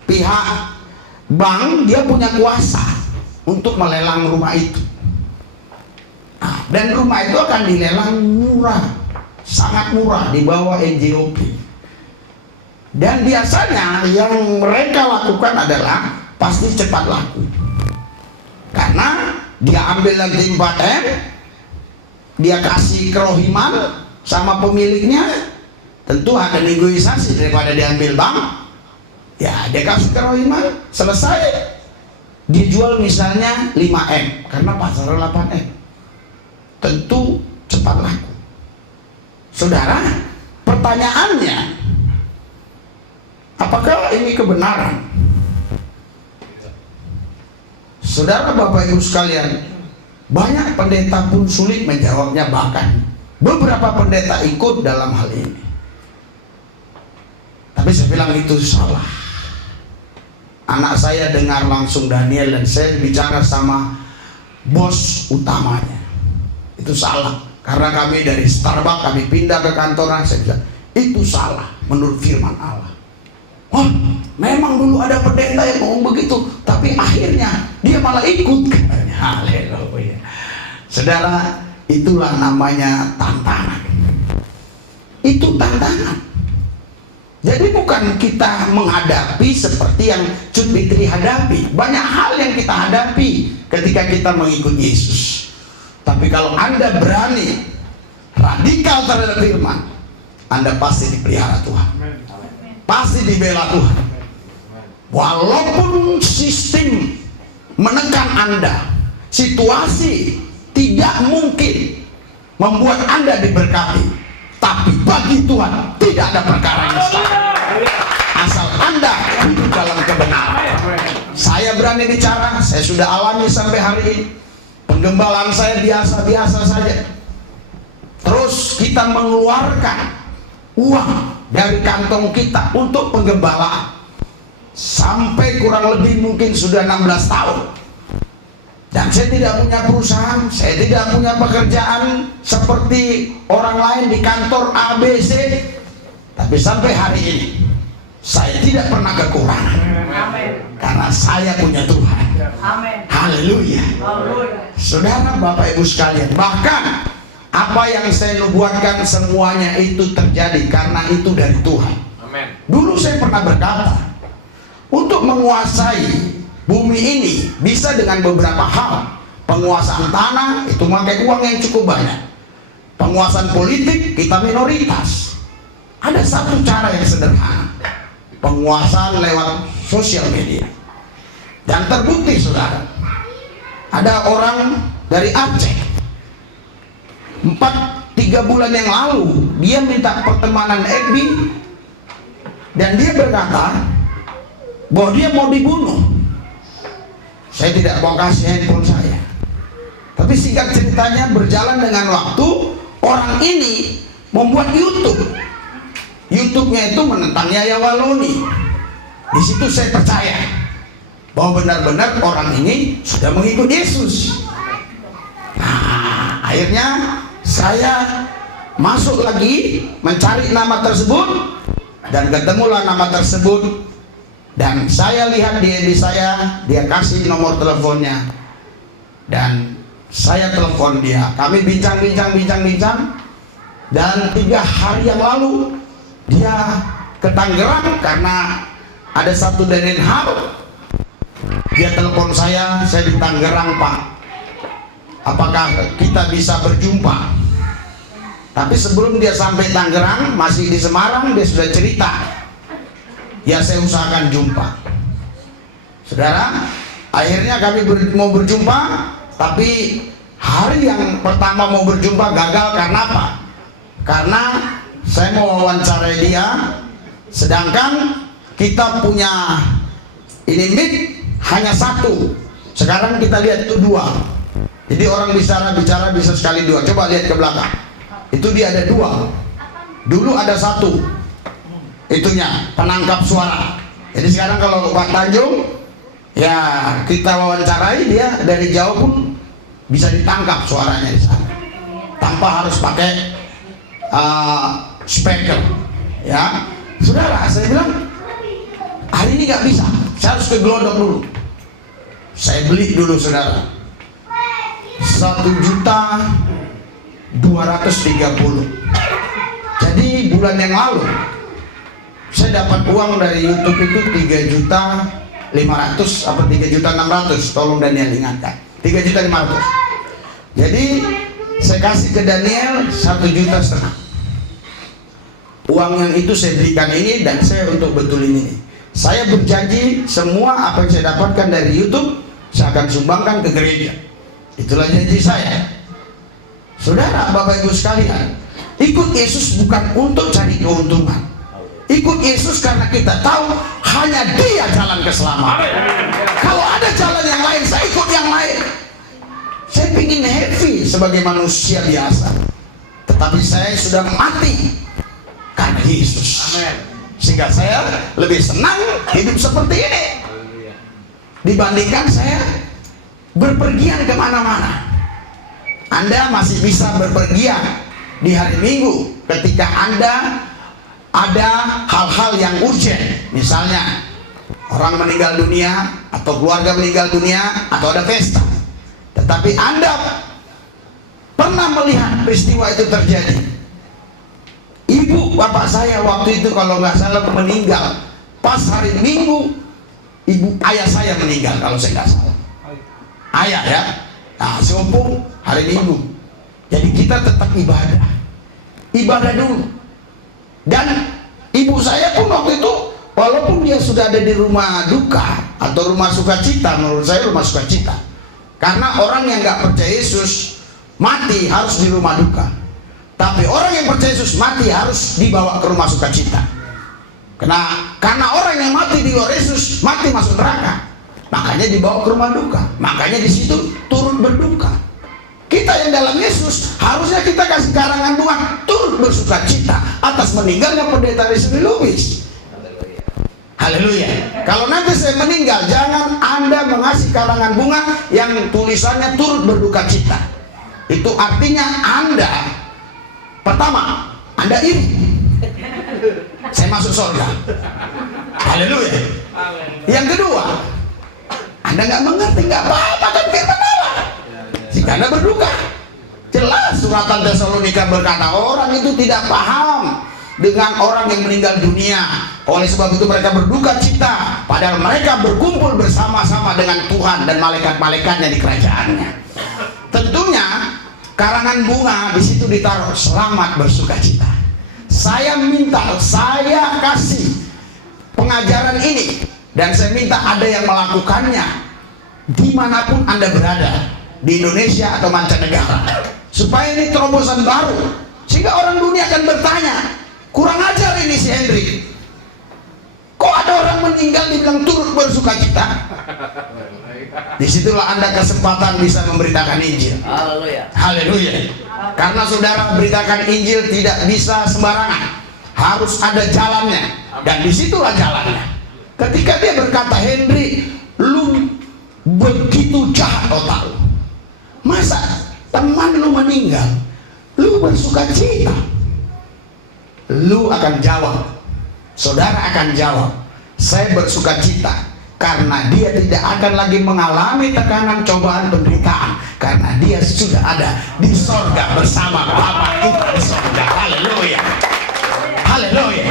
pihak bank dia punya kuasa untuk melelang rumah itu. Dan rumah itu akan dilelang murah, sangat murah, di bawah NJOP. Dan biasanya yang mereka lakukan adalah pasti cepat laku, karena dia ambil nanti 4M, dia kasih kerohiman sama pemiliknya. Tentu ada negosiasi daripada diambil bank. Ya dia kasih kerohiman, selesai dijual misalnya 5M karena pasarnya 8M. Tentu cepat laku. Saudara, pertanyaannya, apakah ini kebenaran? Saudara, Bapak Ibu sekalian, banyak pendeta pun sulit menjawabnya, bahkan beberapa pendeta ikut dalam hal ini. Tapi saya bilang itu salah. Anak saya dengar langsung Daniel dan saya bicara sama bos utamanya. Itu salah. Karena kami dari Starbucks kami pindah ke kantoran, saya bilang itu salah menurut firman Allah. Oh, memang dulu ada pendeta yang ngomong begitu, tapi akhirnya dia malah ikut. Haleluya. Saudara, itulah namanya tantangan. Itu tantangan. Jadi bukan kita menghadapi seperti yang Cut Fitri hadapi. Banyak hal yang kita hadapi ketika kita mengikut Yesus. Tapi kalau Anda berani radikal terhadap firman, Anda pasti dipelihara Tuhan, pasti dibela Tuhan. Walaupun sistem menekan Anda, situasi tidak mungkin membuat Anda diberkati, tapi bagi Tuhan tidak ada perkara yang mustahil asal Anda hidup dalam kebenaran. Saya berani bicara, saya sudah alami sampai hari ini. Penggembalaan saya biasa-biasa saja. harus kita mengeluarkan uang dari kantong kita untuk penggembalaan. Sampai kurang lebih mungkin sudah 16 tahun. Dan saya tidak punya perusahaan, saya tidak punya pekerjaan seperti orang lain di kantor ABC. Tapi sampai hari ini saya tidak pernah kekurangan. Karena saya punya Tuhan. Haleluya. Saudara, Bapak Ibu sekalian, bahkan apa yang saya nubuatkan semuanya itu terjadi karena itu dari Tuhan. Dulu saya pernah berkata, untuk menguasai bumi ini bisa dengan beberapa hal. Penguasaan tanah itu pakai uang yang cukup banyak. Penguasaan politik kita minoritas. Ada satu cara yang sederhana, penguasaan lewat sosial media. Dan terbukti, saudara, ada orang dari Aceh 3 bulan yang lalu dia minta pertemanan FB, dan dia berkata bahwa dia mau dibunuh. Saya tidak mau kasih handphone saya, tapi singkat ceritanya berjalan dengan waktu, orang ini membuat YouTube-nya itu menentang Yaya Waloni. Di situ saya percaya bahwa benar-benar orang ini sudah mengikut Yesus. Nah, akhirnya saya masuk lagi mencari nama tersebut, dan ketemulah nama tersebut. Dan saya lihat di FB saya, dia kasih nomor teleponnya, dan saya telepon dia. Kami bincang. Dan 3 hari yang lalu dia ke Tangerang karena ada satu dan hal. Dia telepon saya di Tangerang, Pak. Apakah kita bisa berjumpa? Tapi sebelum dia sampai Tangerang, masih di Semarang, dia sudah cerita, ya saya usahakan jumpa. Saudara, akhirnya kami mau berjumpa, tapi hari yang pertama mau berjumpa gagal. Karena apa? Karena saya mau wawancarai dia, sedangkan kita punya ini mic hanya 1. Sekarang kita lihat itu 2. Jadi orang bicara bisa sekali 2. Coba lihat ke belakang. Itu dia ada 2. Dulu ada 1. Itunya penangkap suara. Jadi sekarang kalau Pak Tanjung ya kita wawancarai, dia dari jauh pun bisa ditangkap suaranya di sana tanpa harus pakai speaker. Ya, saudara, saya bilang hari ini nggak bisa, saya harus ke Glodok dulu. Saya beli dulu, saudara, 1.230.000. Jadi bulan yang lalu saya dapat uang dari YouTube itu 3.500.000 apa 3.600.000. Tolong Daniel ingatkan, 3.500.000. Jadi saya kasih ke Daniel 1,5 juta. Uang yang itu saya berikan ini, dan saya untuk betulin ini. Saya berjanji semua apa yang saya dapatkan dari YouTube saya akan sumbangkan ke gereja. Itulah janji saya. Saudara, Bapak Ibu sekalian, ikut Yesus bukan untuk cari keuntungan. Ikut Yesus karena kita tahu hanya Dia jalan keselamatan. Kalau ada jalan yang lain, saya ikut yang lain. Saya ingin happy sebagai manusia biasa, tetapi saya sudah mati karena Yesus. Sehingga saya lebih senang hidup seperti ini dibandingkan saya berpergian kemana-mana. Anda masih bisa berpergian di hari Minggu ketika Anda ada hal-hal yang urgent, misalnya orang meninggal dunia atau keluarga meninggal dunia atau ada pesta. Tetapi Anda pernah melihat peristiwa itu terjadi. Ibu bapak saya waktu itu kalau nggak salah meninggal pas hari Minggu. Ayah saya meninggal kalau saya nggak salah. Ayah ya. Nah, sepupu hari Minggu. Jadi kita tetap ibadah dulu. Dan ibu saya pun waktu itu, walaupun dia sudah ada di rumah duka atau rumah sukacita, menurut saya rumah sukacita, karena orang yang nggak percaya Yesus mati harus di rumah duka, tapi orang yang percaya Yesus mati harus dibawa ke rumah sukacita. Karena orang yang mati di luar Yesus mati masuk neraka, makanya dibawa ke rumah duka, makanya di situ turut berduka. Kita yang dalam Yesus harusnya kita kasih karangan bunga turut bersuka cita atas meninggalnya pendeta Wesley Lewis. Haleluya. Kalau nanti saya meninggal, jangan Anda mengasih karangan bunga yang tulisannya turut berduka cita. Itu artinya Anda, pertama, Anda iri. Saya masuk surga. Haleluya. Yang kedua, Anda nggak mengerti, nggak apa-apa kan firman Allah. Jika Anda berduka, jelas suratan Tesalonika berkata orang itu tidak paham dengan orang yang meninggal dunia. Oleh sebab itu mereka berduka cita, padahal mereka berkumpul bersama-sama dengan Tuhan dan malaikat-malaikatnya di kerajaannya. Tentunya karangan bunga di situ ditaruh selamat bersuka cita. Saya minta, saya kasih pengajaran ini dan saya minta ada yang melakukannya dimanapun Anda berada, di Indonesia atau mancanegara, supaya ini terobosan baru sehingga orang dunia akan bertanya, kurang ajar ini si Henry, kok ada orang meninggal dibilang turut bersuka cita. Disitulah Anda kesempatan bisa memberitakan Injil. Haleluya. Haleluya. Karena saudara beritakan Injil tidak bisa sembarangan, harus ada jalannya, dan disitulah jalannya. Ketika dia berkata, Henry, lu begitu jahat otak lu, masa teman lu meninggal lu bersuka cita? Lu akan jawab, saudara akan jawab, saya bersuka cita karena dia tidak akan lagi mengalami tekanan, cobaan, penderitaan, karena dia sudah ada di sorga bersama Bapa kita di sorga. Haleluya. Haleluya.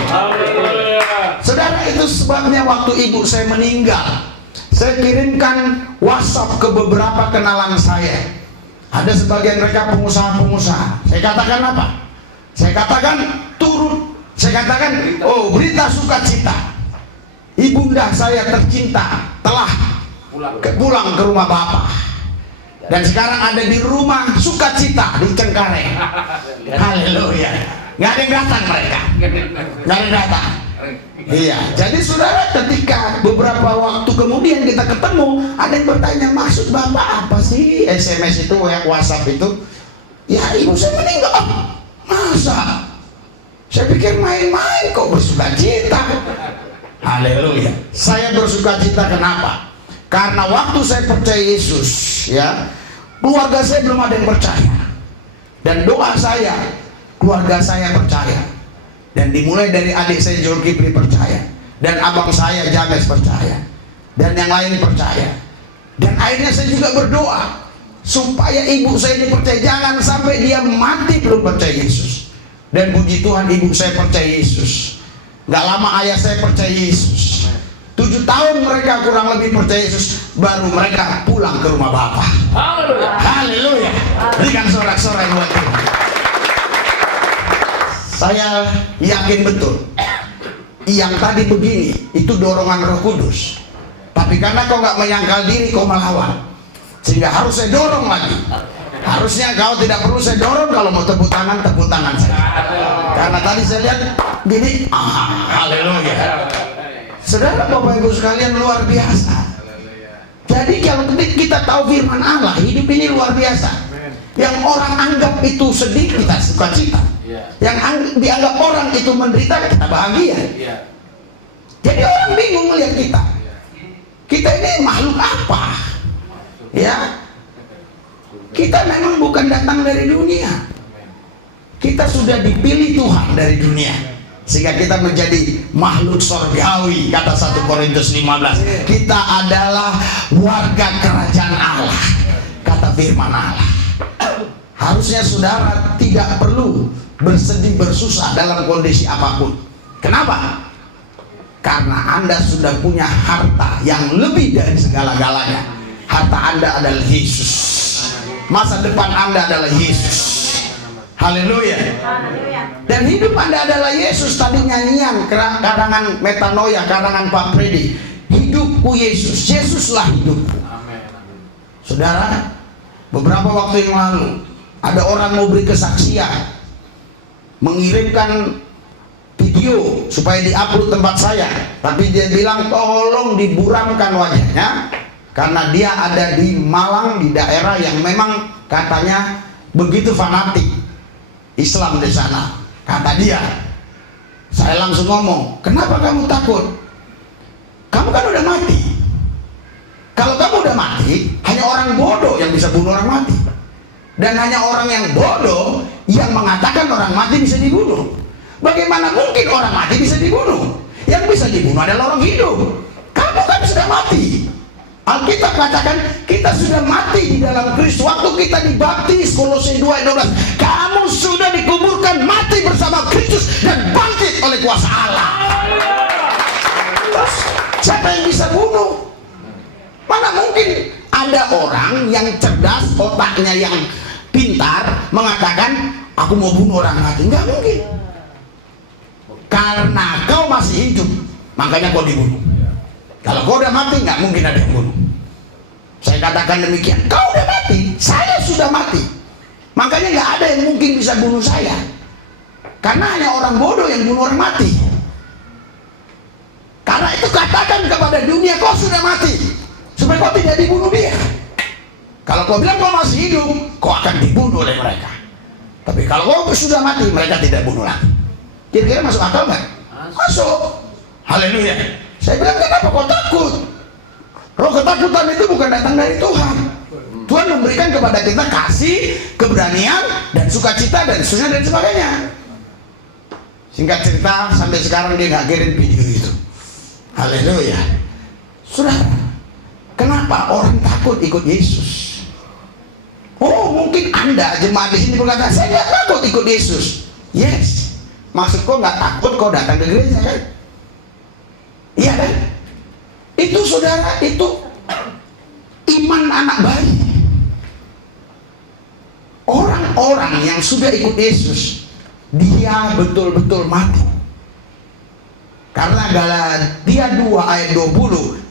Saudara, itu sebabnya waktu ibu saya meninggal, saya kirimkan WhatsApp ke beberapa kenalan saya. Ada sebagian mereka pengusaha-pengusaha. Saya katakan apa? Saya katakan turut. Saya katakan, oh, berita sukacita, ibunda saya tercinta telah pulang ke rumah Bapak, dan sekarang ada di rumah sukacita di Cengkareng. Haleluya. Nggak ada yang datang mereka, nggak ada yang datang. Iya, jadi saudara, ketika beberapa waktu kemudian kita ketemu, ada yang bertanya, maksud Bapak apa sih SMS itu, WhatsApp itu? Ya, ibu saya meninggal. Masa? Saya pikir main-main, kok bersuka cita. Haleluya. Saya bersuka cita kenapa? Karena waktu saya percaya Yesus, ya, keluarga saya belum ada yang percaya. Dan doa saya, keluarga saya percaya. Dan dimulai dari adik saya Zulkifli percaya, dan abang saya James percaya, dan yang lain percaya. Dan akhirnya saya juga berdoa supaya ibu saya ini percaya, jangan sampai dia mati belum percaya Yesus. Dan puji Tuhan, ibu saya percaya Yesus. Gak lama ayah saya percaya Yesus. 7 tahun mereka kurang lebih percaya Yesus, baru mereka pulang ke rumah Bapa. Haleluya. Haleluya. Berikan sorak-sorai buat Tuhan. Saya yakin betul yang tadi begini itu dorongan Roh Kudus, tapi karena kau nggak menyangkal diri, kau melawan, sehingga harus saya dorong lagi. Harusnya kau tidak perlu saya dorong, kalau mau tepuk tangan saja. Karena tadi saya lihat gini, haleluya. Saudara, Bapak Ibu sekalian, luar biasa. Jadi kalau kita tahu firman Allah, hidup ini luar biasa. Yang orang anggap itu sedih, kita sukacita. Yang dianggap orang itu menderita, kita bahagia. Jadi orang bingung melihat kita. Kita ini makhluk apa? Ya, kita memang bukan datang dari dunia. Kita sudah dipilih Tuhan dari dunia, sehingga kita menjadi makhluk sorgawi. Kata 1 Korintus 15, kita adalah warga kerajaan Allah, kata firman Allah. Harusnya saudara tidak perlu bersedih bersusah dalam kondisi apapun. Kenapa? Karena Anda sudah punya harta yang lebih dari segala-galanya. Harta Anda adalah Yesus. Masa depan Anda adalah Yesus. Haleluya. Dan hidup Anda adalah Yesus. Tadi nyanyian karangan Metanoia, karangan Pak Freddy, hidupku Yesus, Yesuslah hidupku. Saudara, beberapa waktu yang lalu ada orang mau beri kesaksian, mengirimkan video supaya diupload tempat saya, tapi dia bilang tolong diburamkan wajahnya Karena dia ada di Malang, di daerah yang memang katanya begitu fanatik Islam di sana. Kata dia, saya langsung ngomong, kenapa kamu takut? Kamu kan udah mati. Kalau kamu udah mati, hanya orang bodoh yang bisa bunuh orang mati. Dan hanya orang yang bodoh yang mengatakan orang mati bisa dibunuh. Bagaimana mungkin orang mati bisa dibunuh? Yang bisa dibunuh adalah orang hidup. Kamu kan sudah mati. Alkitab katakan kita sudah mati di dalam Kristus. Waktu kita dibaptis, Kolose 2:12, kamu sudah dikuburkan mati bersama Kristus dan bangkit oleh kuasa Allah. Terus siapa yang bisa bunuh? Mana mungkin ada orang yang cerdas, otaknya yang pintar mengatakan aku mau bunuh orang mati. Nggak mungkin. Karena kau masih hidup, makanya kau dibunuh. Kalau kau udah mati, nggak mungkin ada yang bunuh. Saya katakan demikian, kau udah mati, saya sudah mati. Makanya nggak ada yang mungkin bisa bunuh saya. Karena hanya orang bodoh yang bunuh orang mati. Karena itu katakan kepada dunia, kau sudah mati, supaya kau tidak dibunuh dia. Kalau kau bilang kau masih hidup, kau akan dibunuh oleh mereka. Tapi kalau kau sudah mati, mereka tidak bunuh lagi. Kira-kira masuk akal nggak? Masuk. Haleluya. Saya bilang, kenapa kau takut? Roh ketakutan itu bukan datang dari Tuhan. Tuhan memberikan kepada kita kasih, keberanian, dan sukacita, dan seterusnya dan sebagainya. Singkat cerita, sampai sekarang dia nggak kirim video itu. Haleluya. Saudara, kenapa orang takut ikut Yesus? Oh, mungkin Anda jemaat di sini berkata, saya nggak takut ikut Yesus. Yes. Maksud kau nggak takut kau datang ke gereja kan? Iya kan? Itu saudara, itu iman anak bayi. Orang-orang yang sudah ikut Yesus, dia betul-betul mati. Karena Galatia 2 ayat 20,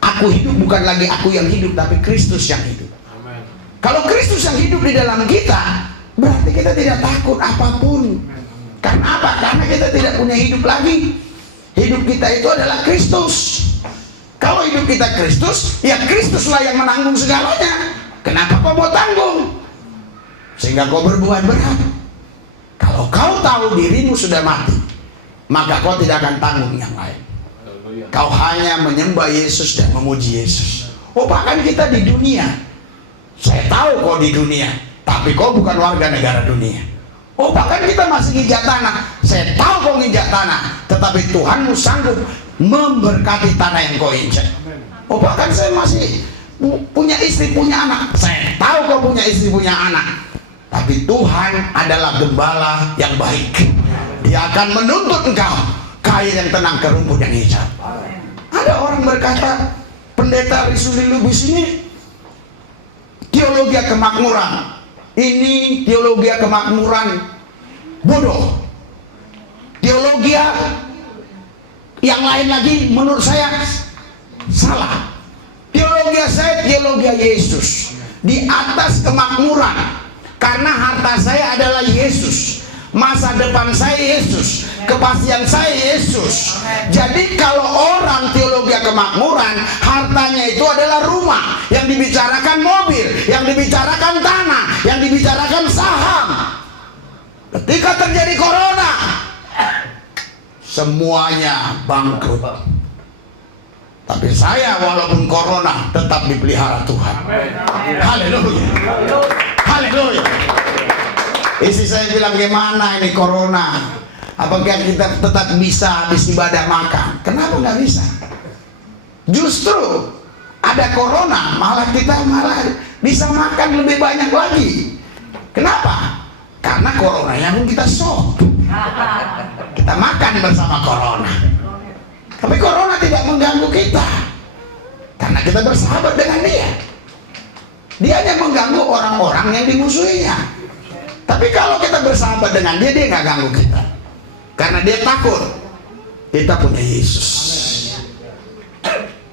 aku hidup bukan lagi aku yang hidup, tapi Kristus yang hidup. Amen. Kalau Kristus yang hidup di dalam kita, berarti kita tidak takut apapun. Karena apa? Karena kita tidak punya hidup lagi. Hidup kita itu adalah Kristus. Kalau hidup kita Kristus, ya Kristuslah yang menanggung segalanya. Kenapa kau mau tanggung? Sehingga kau berbuat berat. Kalau kau tahu dirimu sudah mati, maka kau tidak akan tanggung yang lain. Kau hanya menyembah Yesus dan memuji Yesus. Oh, bahkan kita di dunia, saya tahu kau di dunia, tapi kau bukan warga negara dunia. Oh, bahkan kita masih nginjak tanah. Saya tahu kau nginjak tanah, tetapi Tuhanmu sanggup memberkati tanah yang kau injak. Oh, bahkan saya masih punya istri, punya anak. Saya tahu kau punya istri, punya anak. Tapi Tuhan adalah gembala yang baik. Dia akan menuntut engkau kain yang tenang ke rumput yang hijau. Ada orang berkata, pendeta Risuli Lubis ini teologi kemakmuran. Ini teologi kemakmuran bodoh. Teologi yang lain lagi menurut saya salah. Teologi saya teologi Yesus di atas kemakmuran. Karena harta saya adalah Yesus, masa depan saya Yesus, kepastian saya Yesus. Jadi kalau orang teologi kemakmuran, hartanya itu adalah rumah, yang dibicarakan mobil, yang dibicarakan tanah, yang dibicarakan saham. Ketika terjadi corona, semuanya bangkrut. Tapi saya walaupun corona tetap dipelihara Tuhan. Haleluya. Haleluya. Istri saya bilang, gimana ini corona? Apakah kita tetap bisa habis ibadah makan? Kenapa nggak bisa? Justru ada corona, malah kita bisa makan lebih banyak lagi. Kenapa? Karena coronanya pun kita sop. Kita makan bersama corona. Tapi corona tidak mengganggu kita, karena kita bersahabat dengan dia. Dia hanya mengganggu orang-orang yang dimusuhinya. Tapi kalau kita bersahabat dengan dia, dia nggak ganggu kita. Karena dia takut kita punya Yesus.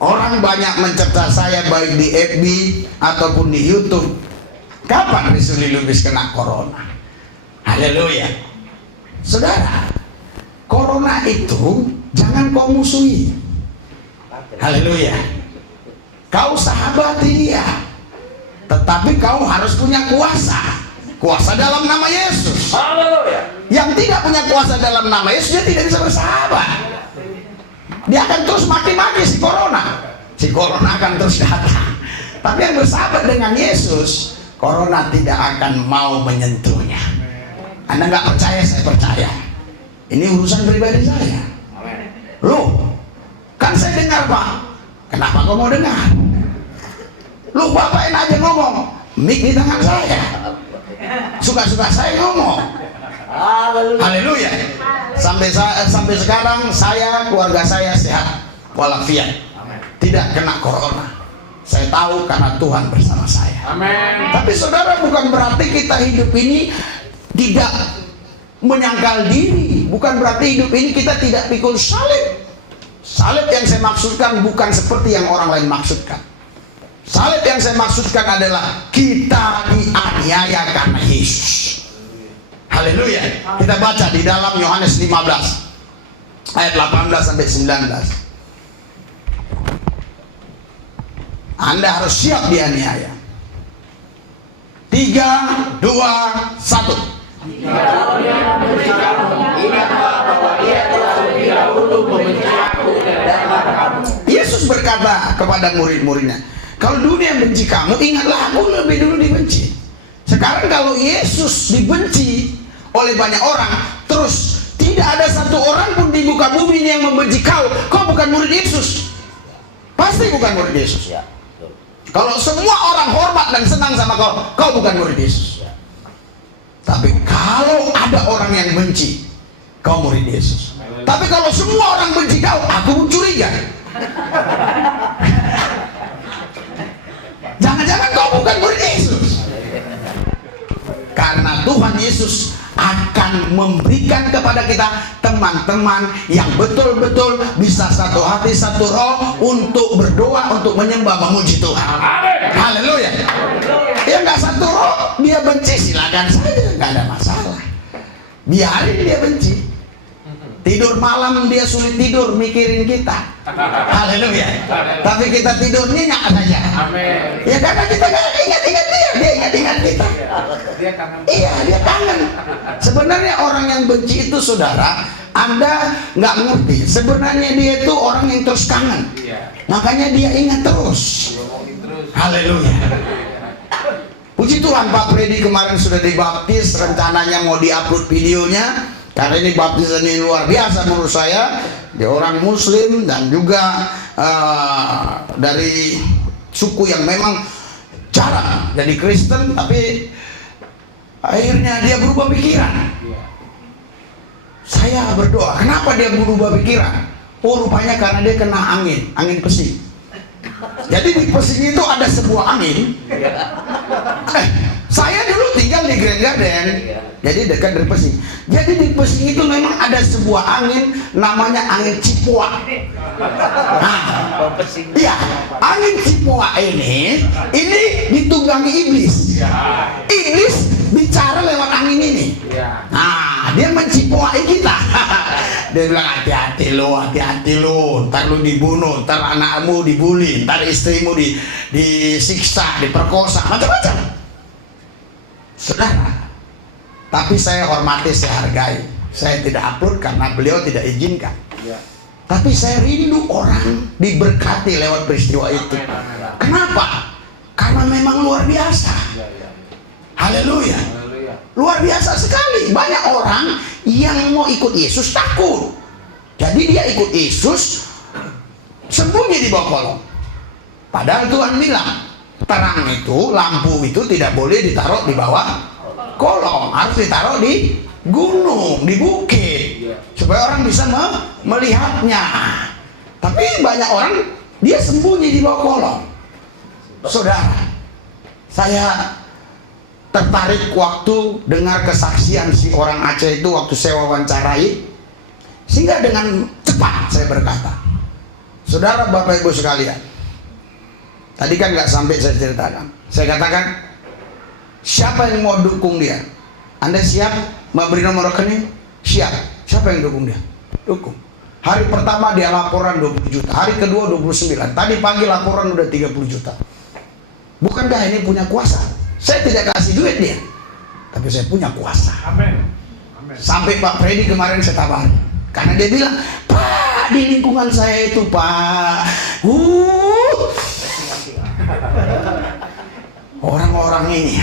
Orang banyak mencerca saya baik di FB ataupun di YouTube. Kapan Risuli Lubis kena corona? Haleluya. Saudara, corona itu jangan kau musuhi. Haleluya. Kau sahabati dia, tetapi kau harus punya kuasa. Kuasa dalam nama Yesus. Yang tidak punya kuasa dalam nama Yesus, dia tidak bisa bersahabat. Dia akan terus maki-maki si corona. Si corona akan terus datang. Tapi yang bersahabat dengan Yesus, corona tidak akan mau menyentuhnya. Anda nggak percaya, saya percaya. Ini urusan pribadi saya. Loh, kan saya dengar Pak. Kenapa kau mau dengar? Lu bapain aja ngomong. Mic di tangan saya. Suka-suka saya ngomong. Haleluya. Sampai sekarang saya, keluarga saya sehat walafiat, tidak kena corona. Saya tahu karena Tuhan bersama saya. Amin. Tapi saudara, bukan berarti kita hidup ini tidak menyangkal diri. Bukan berarti hidup ini kita tidak pikul salib. Salib yang saya maksudkan bukan seperti yang orang lain maksudkan. Salib yang saya maksudkan adalah kita dianiaya karena Yesus. Haleluya. Kita baca di dalam Yohanes 15 ayat 18 sampai 19. Anda harus siap dianiaya. 3, 2, 1. Yesus berkata kepada murid-muridnya, kalau dunia benci kamu, ingatlah aku lebih dulu dibenci. Sekarang kalau Yesus dibenci oleh banyak orang, terus tidak ada satu orang pun di muka bumi ini yang membenci kau bukan murid Yesus. Pasti bukan murid Yesus. Kalau semua orang hormat dan senang sama kau bukan murid Yesus. Tapi kalau ada orang yang benci, kau murid Yesus. Tapi kalau semua orang benci kau, aku pun curiga. Jangan-jangan kau bukan murid Yesus. Karena Tuhan Yesus akan memberikan kepada kita teman-teman yang betul-betul bisa satu hati, satu roh untuk berdoa, untuk menyembah, memuji Tuhan. Haleluya. Ya nggak satu roh, dia benci, silakan saja, nggak ada masalah. Biarin dia benci. Tidur malam dia sulit tidur mikirin kita. Haleluya. Tapi kita tidur nyenyak saja. Ya karena kita nggak ingat-ingat dia ingat-ingat kita. Iya, dia kangen. Sebenarnya orang yang benci itu, saudara, Anda nggak ngerti. Sebenarnya dia itu orang yang terus kangen. Makanya dia ingat terus. Haleluya. Puji Tuhan, Pak Freddy kemarin sudah dibaptis. Rencananya mau diupload videonya. Karena ini baptisan ini luar biasa menurut saya. Dia orang Muslim dan juga dari suku yang memang jarang jadi Kristen, tapi akhirnya dia berubah pikiran. Saya berdoa, kenapa dia berubah pikiran? Oh, rupanya karena dia kena angin pesing. Jadi di pesing itu ada sebuah angin. Saya dulu tinggal di Grand Garden, jadi dekat dari pesing. Jadi di pesing itu memang ada sebuah angin, namanya angin Cipoa. Nah, iya, angin Cipoa ini ditunggangi iblis. Iblis bicara lewat angin ini. Nah, dia mencipoai kita. Dia bilang hati-hati lo, ntar lu dibunuh, ntar anakmu dibully, ntar istrimu disiksa, diperkosa, macam-macam. Saudara, tapi saya hormati, saya hargai. Saya tidak upload karena beliau tidak izinkan. Tapi saya rindu orang diberkati lewat peristiwa itu. Kenapa? Karena memang luar biasa. Haleluya. Luar biasa sekali. Banyak orang yang mau ikut Yesus takut. Jadi dia ikut Yesus sembunyi di bawah kolong. Padahal Tuhan bilang, terang itu, lampu itu tidak boleh ditaruh di bawah kolong, harus ditaruh di gunung, di bukit, supaya orang bisa melihatnya. Tapi banyak orang dia sembunyi di bawah kolong. Saudara, saya tertarik waktu dengar kesaksian si orang Aceh itu waktu saya wawancarai, sehingga dengan cepat saya berkata, saudara, Bapak Ibu sekalian, tadi kan nggak sampai saya ceritakan. Saya katakan, siapa yang mau dukung dia? Anda siap memberi nomor rekening? Siap. Siapa yang dukung dia? Dukung. Hari pertama dia laporan 20 juta, hari kedua 29, tadi pagi laporan udah 30 juta. Bukankah ini punya kuasa? Saya tidak kasih duit dia, tapi saya punya kuasa. Amin. Sampai Pak Freddy kemarin saya tabari, karena dia bilang, Pak, di lingkungan saya itu Pak, orang-orang ini,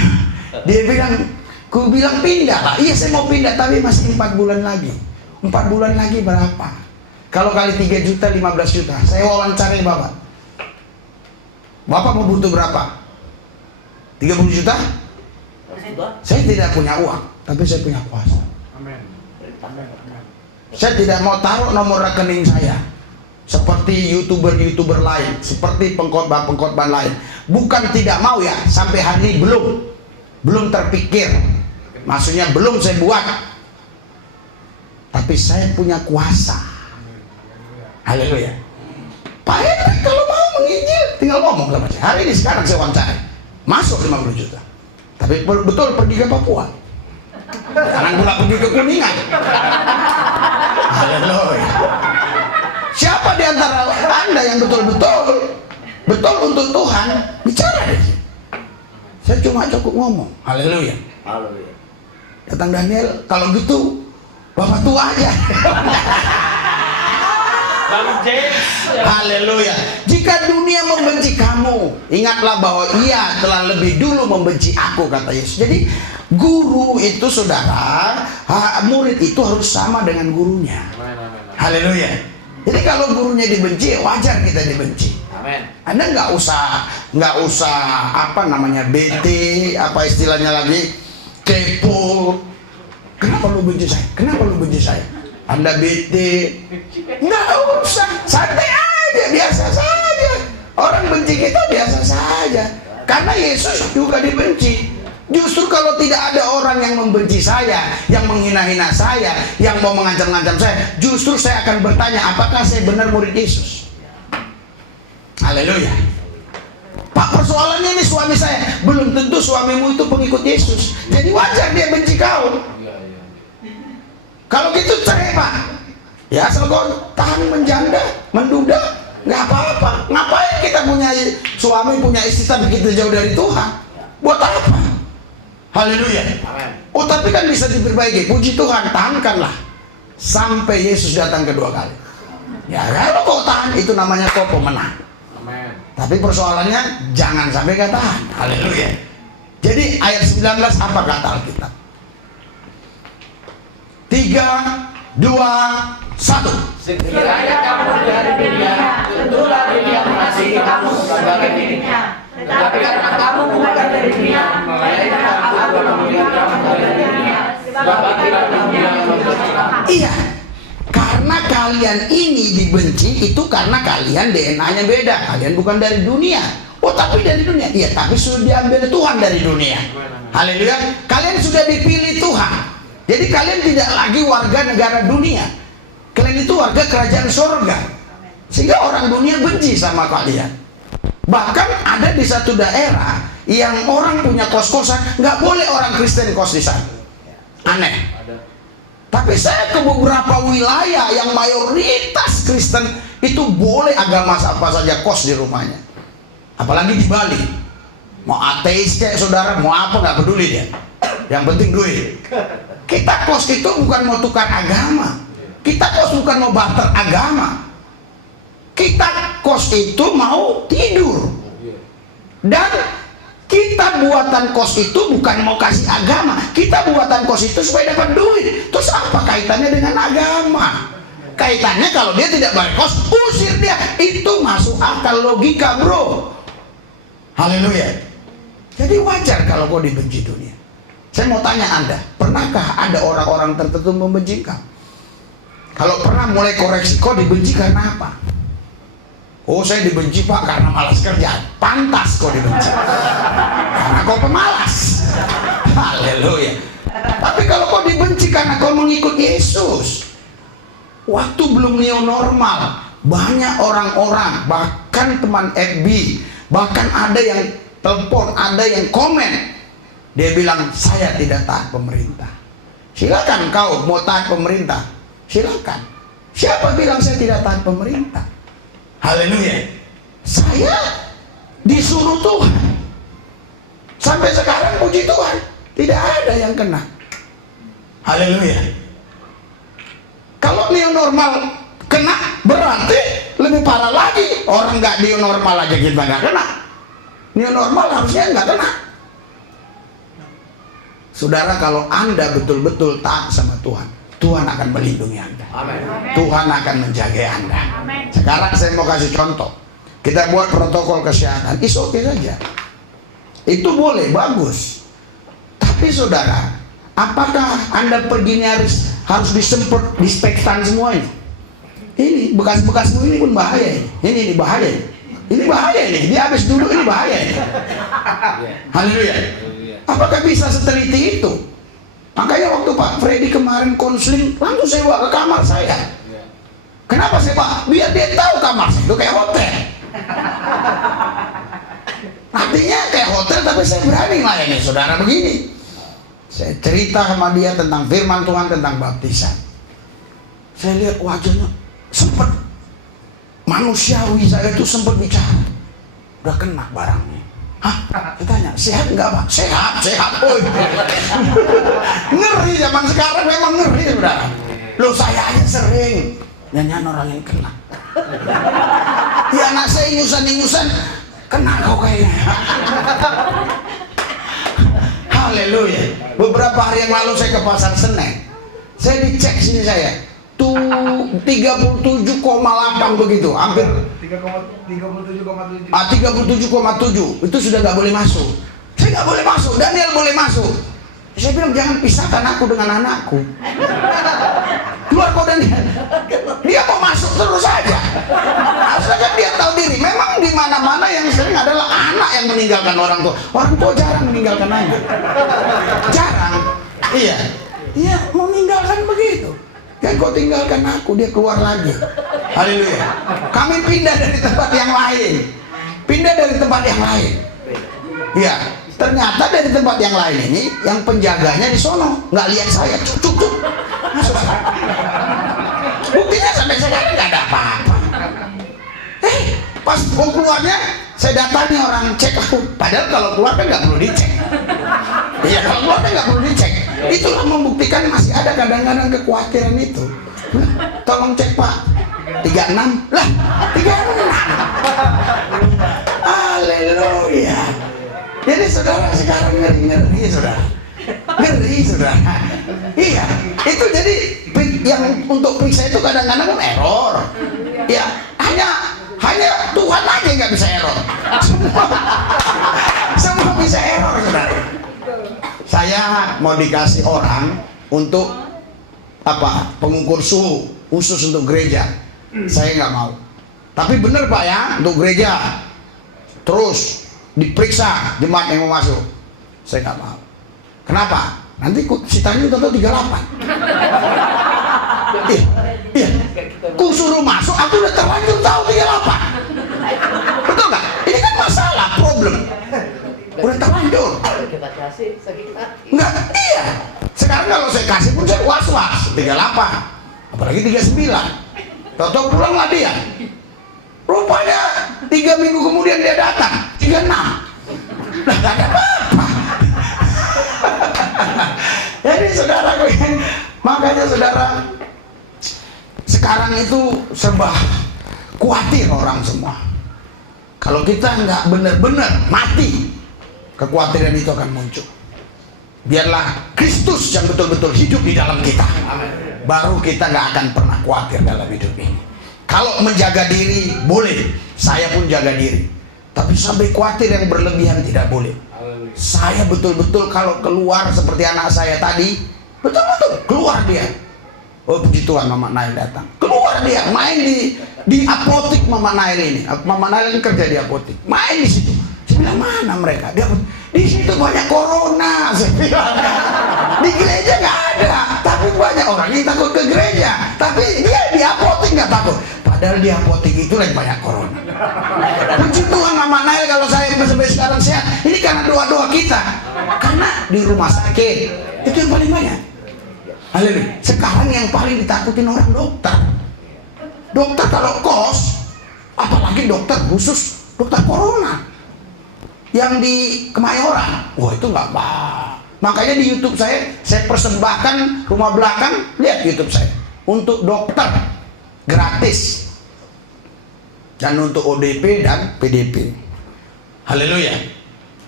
dia bilang, ku bilang pindah lah. Iya saya mau pindah, tapi masih 4 bulan lagi. 4 bulan lagi berapa? Kalau kali 3 juta 15 juta. Saya wawancarai Bapak. Bapak mau butuh berapa? 30 juta? Saya tidak punya uang, tapi saya punya kuasa. Amin. Saya tidak mau taruh nomor rekening saya seperti youtuber lain, seperti pengkhotbah lain. Bukan tidak mau ya, sampai hari ini belum terpikir. Maksudnya belum saya buat. Tapi saya punya kuasa. Haleluya. Pak Hendrik kalau mau menginjil tinggal ngomong sama saya. Hari ini sekarang saya wawancara. Masuk 50 juta. Tapi betul pergi ke Papua. Jangan pula pergi ke Kuningan. Haleluya. Siapa di antara Anda yang betul untuk Tuhan, bicara deh. Saya cuma cukup ngomong. Haleluya. Haleluya. Datang Daniel, kalau gitu Bapak tua aja. Haleluya. Jika dunia membenci kamu, ingatlah bahwa ia telah lebih dulu membenci aku, kata Yesus. Jadi guru itu saudara, murid itu harus sama dengan gurunya. Haleluya. Jadi kalau gurunya dibenci, wajar kita dibenci. Anda nggak usah apa namanya bete, apa istilahnya lagi, kepo. Kenapa lu benci saya? Kenapa lu benci saya? Anda bete, nggak usah, santai aja, biasa saja. Orang benci kita biasa saja, karena Yesus juga dibenci. Justru kalau tidak ada orang yang membenci saya, yang menghina-hina saya, yang mau mengancam-ngancam saya, justru saya akan bertanya, apakah saya benar murid Yesus? Haleluya. Pak, persoalannya ini suami saya, belum tentu suamimu itu pengikut Yesus. Jadi wajar dia benci kau. Kalau gitu cerai Pak. Ya asal kau tahan menjanda, menduda, nggak apa-apa. Ngapain kita punya suami, punya istri tapi kita jauh dari Tuhan? Buat apa? Haleluya. Oh tapi kan bisa diperbaiki. Puji Tuhan, tahankanlah sampai Yesus datang kedua kali. Ya kalau kau tahan, itu namanya kau pemenang. Tapi persoalannya jangan sampai kau tahan. Haleluya. Jadi ayat 19 apa kata Alkitab? 3, 2, 1. Sekiranya kamu dari dunia, tentulah dunia mengasihi kamu sebagai dirinya. Tetapi karena kamu bukan dari dunia, melainkan aku memuliakan kamu dari dunia. Sebab akibat dunia membenci kamu. Iya, karena kalian ini dibenci itu karena kalian DNA-nya beda. Kalian bukan dari dunia. Oh tapi dari dunia. Iya, tapi sudah diambil Tuhan dari dunia. Haleluya. Kalian sudah dipilih Tuhan. Jadi kalian tidak lagi warga negara dunia. Kalian itu warga kerajaan surga. Sehingga orang dunia benci sama kalian. Bahkan ada di satu daerah yang orang punya kos-kosan, nggak boleh orang Kristen kos di sana. Aneh. Tapi saya ke beberapa wilayah yang mayoritas Kristen, itu boleh agama apa saja kos di rumahnya. Apalagi di Bali. Mau ateis kayak saudara, mau apa nggak peduli dia. Yang penting duit. Kita kos itu bukan mau tukar agama. Kita kos bukan mau barter agama. Kita kos itu mau tidur. Dan kita buatan kos itu bukan mau kasih agama. Kita buatan kos itu supaya dapat duit. Terus apa kaitannya dengan agama? Kaitannya kalau dia tidak bayar kos, usir dia. Itu masuk akal logika, bro. Haleluya. Jadi wajar kalau kau dibenci dunia. Saya mau tanya Anda, pernahkah ada orang-orang tertentu membenci kau? Kalau pernah, mulai koreksi, kau dibenci karena apa? Oh saya dibenci Pak karena malas kerja. Pantas kau dibenci, karena kau pemalas. Haleluya. Tapi kalau kau dibenci karena kau mengikut Yesus, waktu belum neo normal, banyak orang-orang, bahkan teman FB, bahkan ada yang telepon, ada yang komen, dia bilang saya tidak taat pemerintah. Silakan kau mau taat pemerintah, silakan. Siapa bilang saya tidak taat pemerintah? Haleluya. Saya disuruh Tuhan. Sampai sekarang puji Tuhan, tidak ada yang kena. Haleluya. Kalau new normal kena, berarti lebih parah lagi. Orang nggak new normal aja kita nggak kena. New normal harusnya nggak kena. Saudara, kalau Anda betul-betul taat sama Tuhan, Tuhan akan melindungi Anda. Amin. Tuhan akan menjaga Anda. Sekarang saya mau kasih contoh. Kita buat protokol kesehatan, is oke saja. Itu boleh, bagus. Tapi saudara, apakah Anda perginya harus disemprot, dispektan semuanya? Ini bekas-bekasmu ini pun bahaya. Ini bahaya. Ini bahaya ini. Dia habis duduk ini bahaya. Haleluya. Apakah bisa seteliti itu? Makanya waktu Pak Freddy kemarin konseling, langsung saya bawa ke kamar saya. Kenapa sih Pak? Biar dia tahu kamar saya itu kayak hotel. Artinya kayak hotel, tapi saya berani melayani saudara begini. Saya cerita sama dia tentang firman Tuhan, tentang baptisan. Saya lihat wajahnya sempat manusiawi, saya itu sempat bicara. Udah kena barangnya. Hah? Saya tanya, sehat nggak Pak? Sehat, sehat. Oh, ngeri zaman sekarang, memang ngeri saudara. Loh, saya aja sering nyanyian orang yang kena. Ya anak saya ingusan-ingusan, kena kau kayaknya. Haleluya. Beberapa hari yang lalu saya ke pasar Senen. Saya dicek sini saya. Tuh 37,8 begitu, hampir 37,7. 37,7 itu sudah nggak boleh masuk. Saya nggak boleh masuk, Daniel boleh masuk. Saya bilang jangan pisahkan aku dengan anakku. Keluar kau Daniel. Dia mau masuk terus saja. Harusnya kan dia tahu diri. Memang di mana-mana yang sering adalah anak yang meninggalkan orang tua. Orang tua jarang meninggalkan anak. Jarang. Iya. Iya, mau meninggalkan begitu. Kan kau tinggalkan aku, dia keluar lagi. Haleluya. Kami pindah dari tempat yang lain. Pindah dari tempat yang lain. Ya, ternyata dari tempat yang lain ini, yang penjaganya di sono nggak lihat saya, cuk. Masuk. Buktinya sampai sekarang nggak ada apa-apa. Pas mau keluarnya, saya datangi orang cek aku. Padahal kalau keluar kan nggak perlu dicek. Iya, kalau keluar kan nggak perlu dicek. Itulah membuktikan masih ada kadang-kadang kekhawatiran itu. Tolong cek Pak. 36 lah, 36. Haleluya. Jadi saudara sekarang ngeri saudara. Ngeri saudara. Iya, itu jadi yang untuk periksa itu kadang-kadang kan error. Ya, hanya Tuhan aja nggak bisa error. Semua bisa error saudara. Saya mau dikasih orang untuk apa? Pengukur suhu khusus untuk gereja. Saya nggak mau. Tapi bener Pak ya, untuk gereja terus diperiksa jemaat yang mau masuk. Saya nggak mau. Kenapa? Nanti sitanya udah 38. Iya. Ku suruh masuk, aku udah terlanjur tahu 38. Betul nggak? Ini kan masalah, problem. Udah terlanjur. Kita kasih sakit hati. Enggak, iya. Sekarang kalau saya kasih pun saya was-was 38. Apalagi 39. Tahu-tahu pulanglah dia. Rupanya 3 minggu kemudian dia datang 36. Nah, gak ada apa-apa. Jadi saudara, makanya saudara, sekarang itu serba khawatir orang semua. Kalau kita nggak benar-benar mati, kekhawatiran itu akan muncul. Biarlah Kristus yang betul-betul hidup di dalam kita. Baru kita nggak akan pernah khawatir dalam hidup ini. Kalau menjaga diri boleh, saya pun jaga diri. Tapi sampai khawatir yang berlebihan tidak boleh. Saya betul-betul kalau keluar seperti anak saya tadi, betul-betul keluar dia. Oh puji Tuhan, Mama Nail datang. Keluar dia, main di apotik Mama Nail ini. Mama Nail kan kerja di apotik. Main di situ. Saya bilang mana mereka? Dia di situ banyak corona. Saya bilang di gereja nggak ada, tapi banyak orang yang takut ke gereja. Tapi dia di apotik nggak takut. Padahal di apotik itu lagi banyak corona. Puji Tuhan Mama Nail kalau saya sampai sekarang sehat. Ini karena doa-doa kita. Karena di rumah sakit itu yang paling banyak. Haleluya. Sekarang yang paling ditakutin orang dokter. Dokter kalau kos, apalagi dokter khusus, dokter corona yang di Kemayoran, wah itu nggak bah. Makanya di YouTube saya persembahkan rumah belakang, lihat YouTube saya untuk dokter gratis dan untuk ODP dan PDP. Haleluya.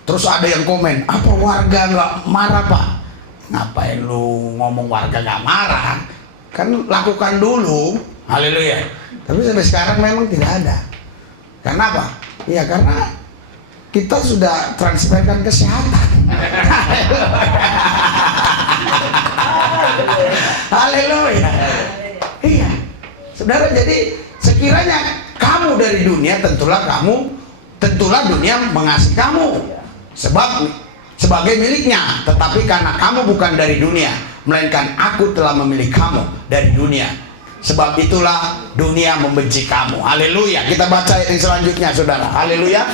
Terus ada yang komen, apa warga nggak marah Pak? Ngapain lu ngomong warga nggak marah? Kan lakukan dulu. Haleluya. Tapi sampai sekarang memang tidak ada. Karena apa? Ya karena kita sudah transferkan kesehatan. Haleluya. Iya. Saudara, jadi sekiranya kamu dari dunia, tentulah dunia mengasihi kamu. Sebab sebagai miliknya, tetapi karena kamu bukan dari dunia, melainkan aku telah memilih kamu dari dunia. Sebab itulah dunia membenci kamu. Haleluya. Kita baca yang selanjutnya, saudara. Haleluya.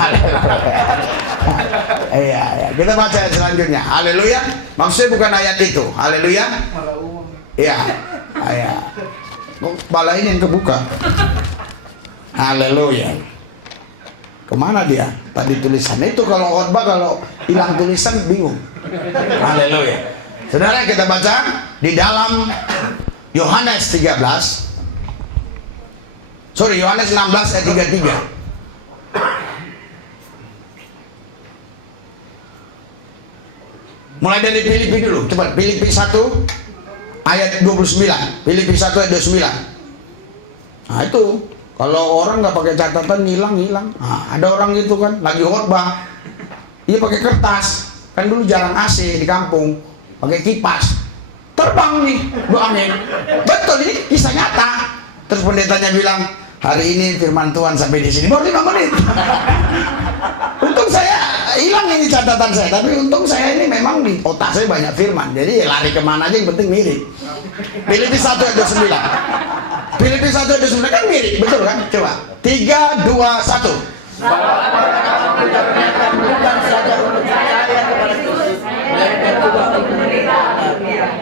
Haleluya. Iya, kita baca yang selanjutnya. Haleluya. Maksudnya bukan ayat itu. Haleluya. Iya. Iya. Kepala ini yang kebuka. Haleluya. Kemana dia? Tadi tulisan itu kalau khotbah, kalau hilang tulisan bingung. Haleluya. Saudara, kita baca di dalam Yohanes 16 ayat 33. Mulai dari Filipi dulu, cepat. Filipi 1 ayat 29. Filipi 1 ayat 29. Nah itu, kalau orang nggak pakai catatan hilang. Nah, ada orang gitu kan, lagi khotbah, dia pakai kertas. Kan dulu jarang AC di kampung, pakai kipas. Terbang nih, angin. Betul, ini kisah nyata. Terus pendetanya bilang, hari ini firman Tuhan sampai di sini baru 5 menit. Untung saya hilang ini catatan saya, tapi untung saya ini memang di otak saya banyak firman. Jadi lari kemana aja yang penting mirip. Filipi 1 ayat 29. Filipi 1 ayat 29 kan mirip, betul kan? Coba 3, 2, 1.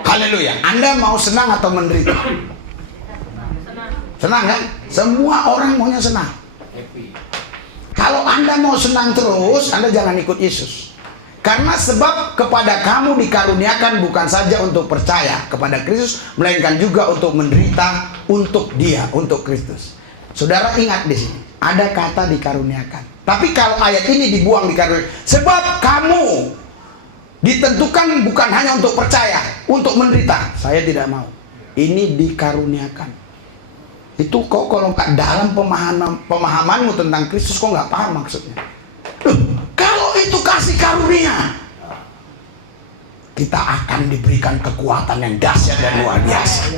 Haleluya. Anda mau senang atau menderita? Senang kan? Semua orang maunya senang. Kalau Anda mau senang terus, Anda jangan ikut Yesus. Karena sebab kepada kamu dikaruniakan bukan saja untuk percaya kepada Kristus, melainkan juga untuk menderita untuk Dia, untuk Kristus. Saudara ingat di sini, ada kata dikaruniakan. Tapi kalau ayat ini dibuang dikaruniakan, sebab kamu ditentukan bukan hanya untuk percaya, untuk menderita. Saya tidak mau. Ini dikaruniakan. Itu kok kalau nggak dalam pemahamanmu tentang Kristus, kok nggak paham maksudnya. Kalau itu kasih karunia, kita akan diberikan kekuatan yang dahsyat dan luar biasa.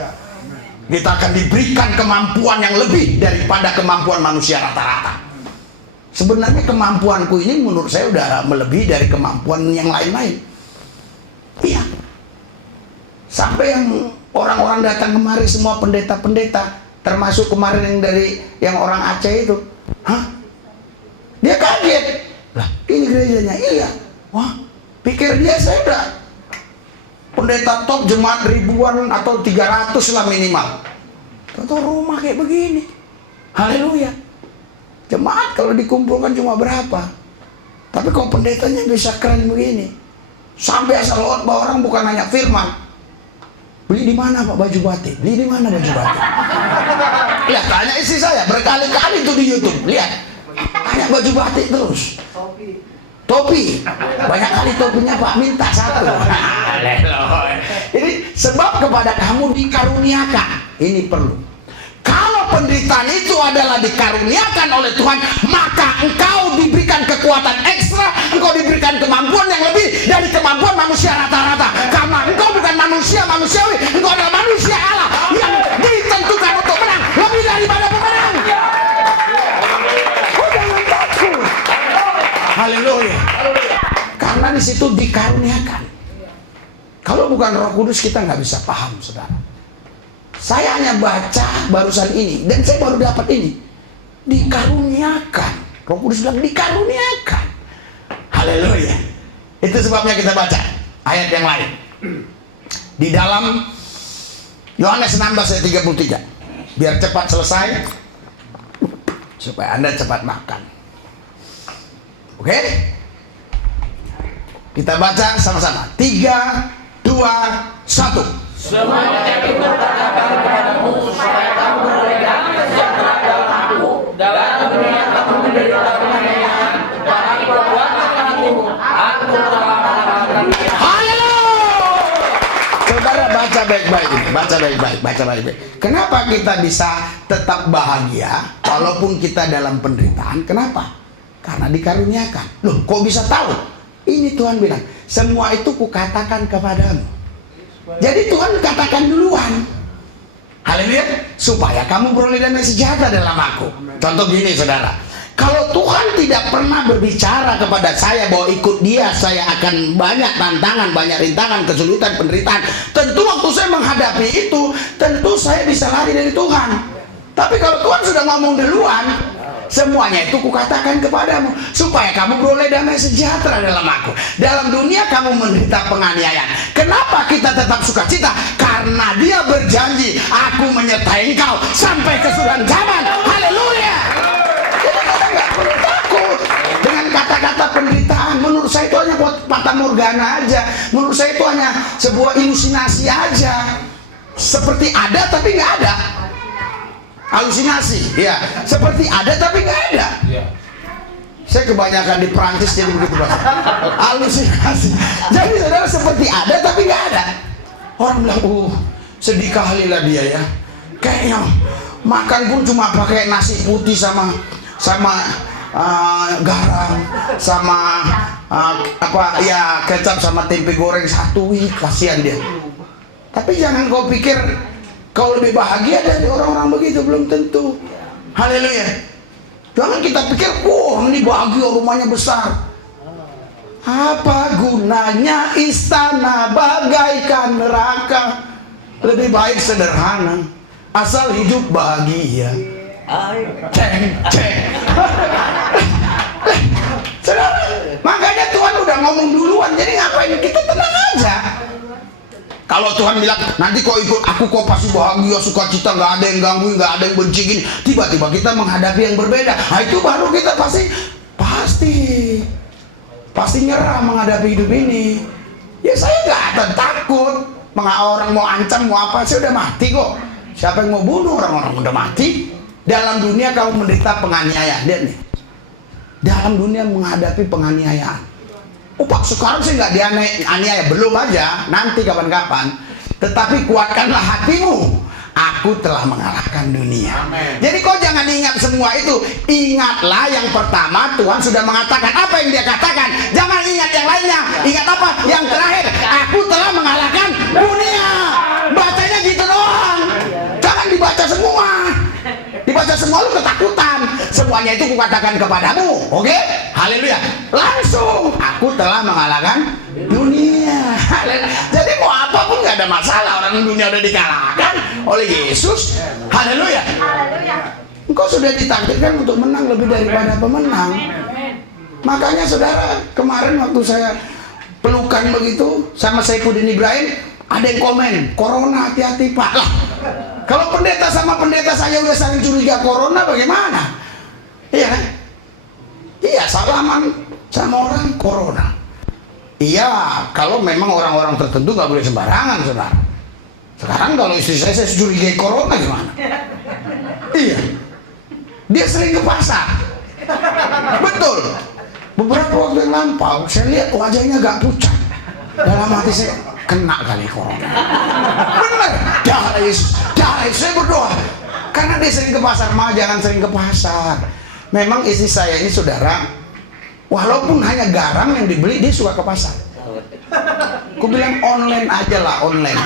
Kita akan diberikan kemampuan yang lebih daripada kemampuan manusia rata-rata. Sebenarnya kemampuanku ini menurut saya udah melebihi dari kemampuan yang lain-lain. Iya. Sampai yang orang-orang datang kemari, semua pendeta-pendeta, termasuk kemarin yang orang Aceh itu. Hah? Dia kaget. Lah, ini gerejanya. Iya. Wah, pikir dia saya udah pendeta top, jemaat ribuan atau 300 lah minimal. Tentu rumah kayak begini. Haleluya. Jemaat kalau dikumpulkan cuma berapa? Tapi kalau pendetanya bisa keren begini. Sampai asal khotbah orang bukan hanya firman. Beli di mana Pak baju batik? Beli di mana baju batik? Lihat, tanya istri saya berkali-kali tuh di YouTube. Lihat, tanya baju batik terus. Topi, banyak kali topinya Pak minta satu. Jadi sebab kepada kamu dikaruniakan, ini perlu. Kalau penderitaan itu adalah dikaruniakan oleh Tuhan, maka engkau diberikan kekuatan ekstra, engkau diberikan kemampuan yang lebih dari kemampuan manusia rata-rata. Karena engkau bukan manusia manusiawi, engkau adalah manusia Allah yang ditentukan untuk menang lebih daripada pemenang. Oh, jangan takut. Haleluya. Karena di situ dikaruniakan. Kalau bukan Roh Kudus kita nggak bisa paham, saudara. Saya hanya baca barusan ini dan saya baru dapat ini. Dikaruniakan. Roh Kudus bilang dikaruniakan. Haleluya. Itu sebabnya kita baca ayat yang lain. Di dalam Yohanes 16 ayat 33. biar cepat selesai, supaya Anda cepat makan. Oke? Kita baca sama-sama. 3, 2, 1. Semuanya aku katakan kepadamu supaya kamu beroleh damai sejahtera dalam aku. Dalam dunia kamu menderita penganiayaan, dan aku berkuatkan hatimu. Aku telah mengalahkan dia. Saudara baca baik-baik ini, baca baik-baik. Kenapa kita bisa tetap bahagia walaupun kita dalam penderitaan? Kenapa? Karena dikaruniakan. Loh, kok bisa tahu? Ini Tuhan bilang, semua itu kukatakan kepadamu. Jadi Tuhan katakan duluan. Haleluya, supaya kamu beroleh damai sejahtera dalam aku. Contoh gini, saudara. Kalau Tuhan tidak pernah berbicara kepada saya bahwa ikut dia saya akan banyak tantangan, banyak rintangan, kesulitan, penderitaan, tentu waktu saya menghadapi itu, tentu saya bisa lari dari Tuhan. Tapi kalau Tuhan sudah ngomong duluan, semuanya itu kukatakan kepadamu supaya kamu beroleh damai sejahtera dalam aku. Dalam dunia kamu menderita penganiayaan. Kenapa kita tetap sukacita? Karena dia berjanji, aku menyertai engkau sampai kesudahan zaman. Haleluya. Jadi kita nggak perlu takut dengan kata-kata penderitaan. Menurut saya itu hanya buat fata morgana aja. Menurut saya itu hanya sebuah ilusinasi aja. Seperti ada tapi nggak ada. Halusinasi, ya, seperti ada tapi nggak ada. Saya kebanyakan di Perancis jadi begitu Pak. Halusinasi. Jadi saudara seperti ada tapi nggak ada. Orang bilang, sedih kali lah dia ya. Kayaknya makan pun cuma pakai nasi putih sama garam, sama kecap sama tempe goreng satu. Ih, kasihan dia. Tapi jangan kau pikir kau lebih bahagia dari orang-orang begitu, belum tentu. Haleluya. Jangan kita pikir, ini bahagia, rumahnya besar. Apa gunanya istana bagaikan neraka? Lebih baik sederhana, asal hidup bahagia. Ceng. Saudara, makanya Tuhan udah ngomong duluan, jadi ngapain kita tenang aja. Kalau Tuhan bilang, nanti kau ikut aku kau pasti bahagia, sukacita, nggak ada yang ganggu, nggak ada yang benci gini. Tiba-tiba kita menghadapi yang berbeda. Nah itu baru kita pasti nyerah menghadapi hidup ini. Ya saya nggak akan takut. Orang mau ancam, mau apa, saya udah mati kok. Siapa yang mau bunuh, orang-orang udah mati. Dalam dunia kamu menderita penganiayaan. Lihat nih. Dalam dunia menghadapi penganiayaan. Pak, sekarang sih nggak dianiaya, belum aja, nanti kapan-kapan. Tetapi kuatkanlah hatimu, aku telah mengalahkan dunia. Amen. Jadi kau jangan ingat semua itu. Ingatlah yang pertama, Tuhan sudah mengatakan. Apa yang dia katakan? Jangan ingat yang lainnya. Ingat apa? Yang terakhir, aku telah mengalahkan dunia. Bacanya gitu doang. Jangan dibaca semua. Dibaca semua lu ketakutan. Semuanya itu kukatakan kepadamu. Oke? Haleluya. Langsung aku telah mengalahkan dunia. Jadi mau apapun nggak ada masalah. Orang dunia udah dikalahkan oleh Yesus. Haleluya. Engkau sudah ditakdirkan untuk menang lebih daripada pemenang. Makanya saudara, kemarin waktu saya pelukan begitu sama Saifuddin Ibrahim, ada yang komen, corona hati-hati Pak. Lah, kalau pendeta sama pendeta saya udah saling curiga corona, bagaimana? Iya kan? Iya, salaman sama orang corona. Iya, kalau memang orang-orang tertentu nggak boleh sembarangan, saudara. Sekarang kalau istri saya curigai corona gimana? Iya, dia sering ke pasar. Betul. Beberapa waktu yang lampau, saya lihat wajahnya agak pucat. Dalam hati saya, kena kali corona. Bener, jangan, saya berdoa. Karena dia sering ke pasar, jangan sering ke pasar. Memang istri saya ini saudara, walaupun hanya garam yang dibeli, dia suka ke pasar. Aku bilang online aja lah, online.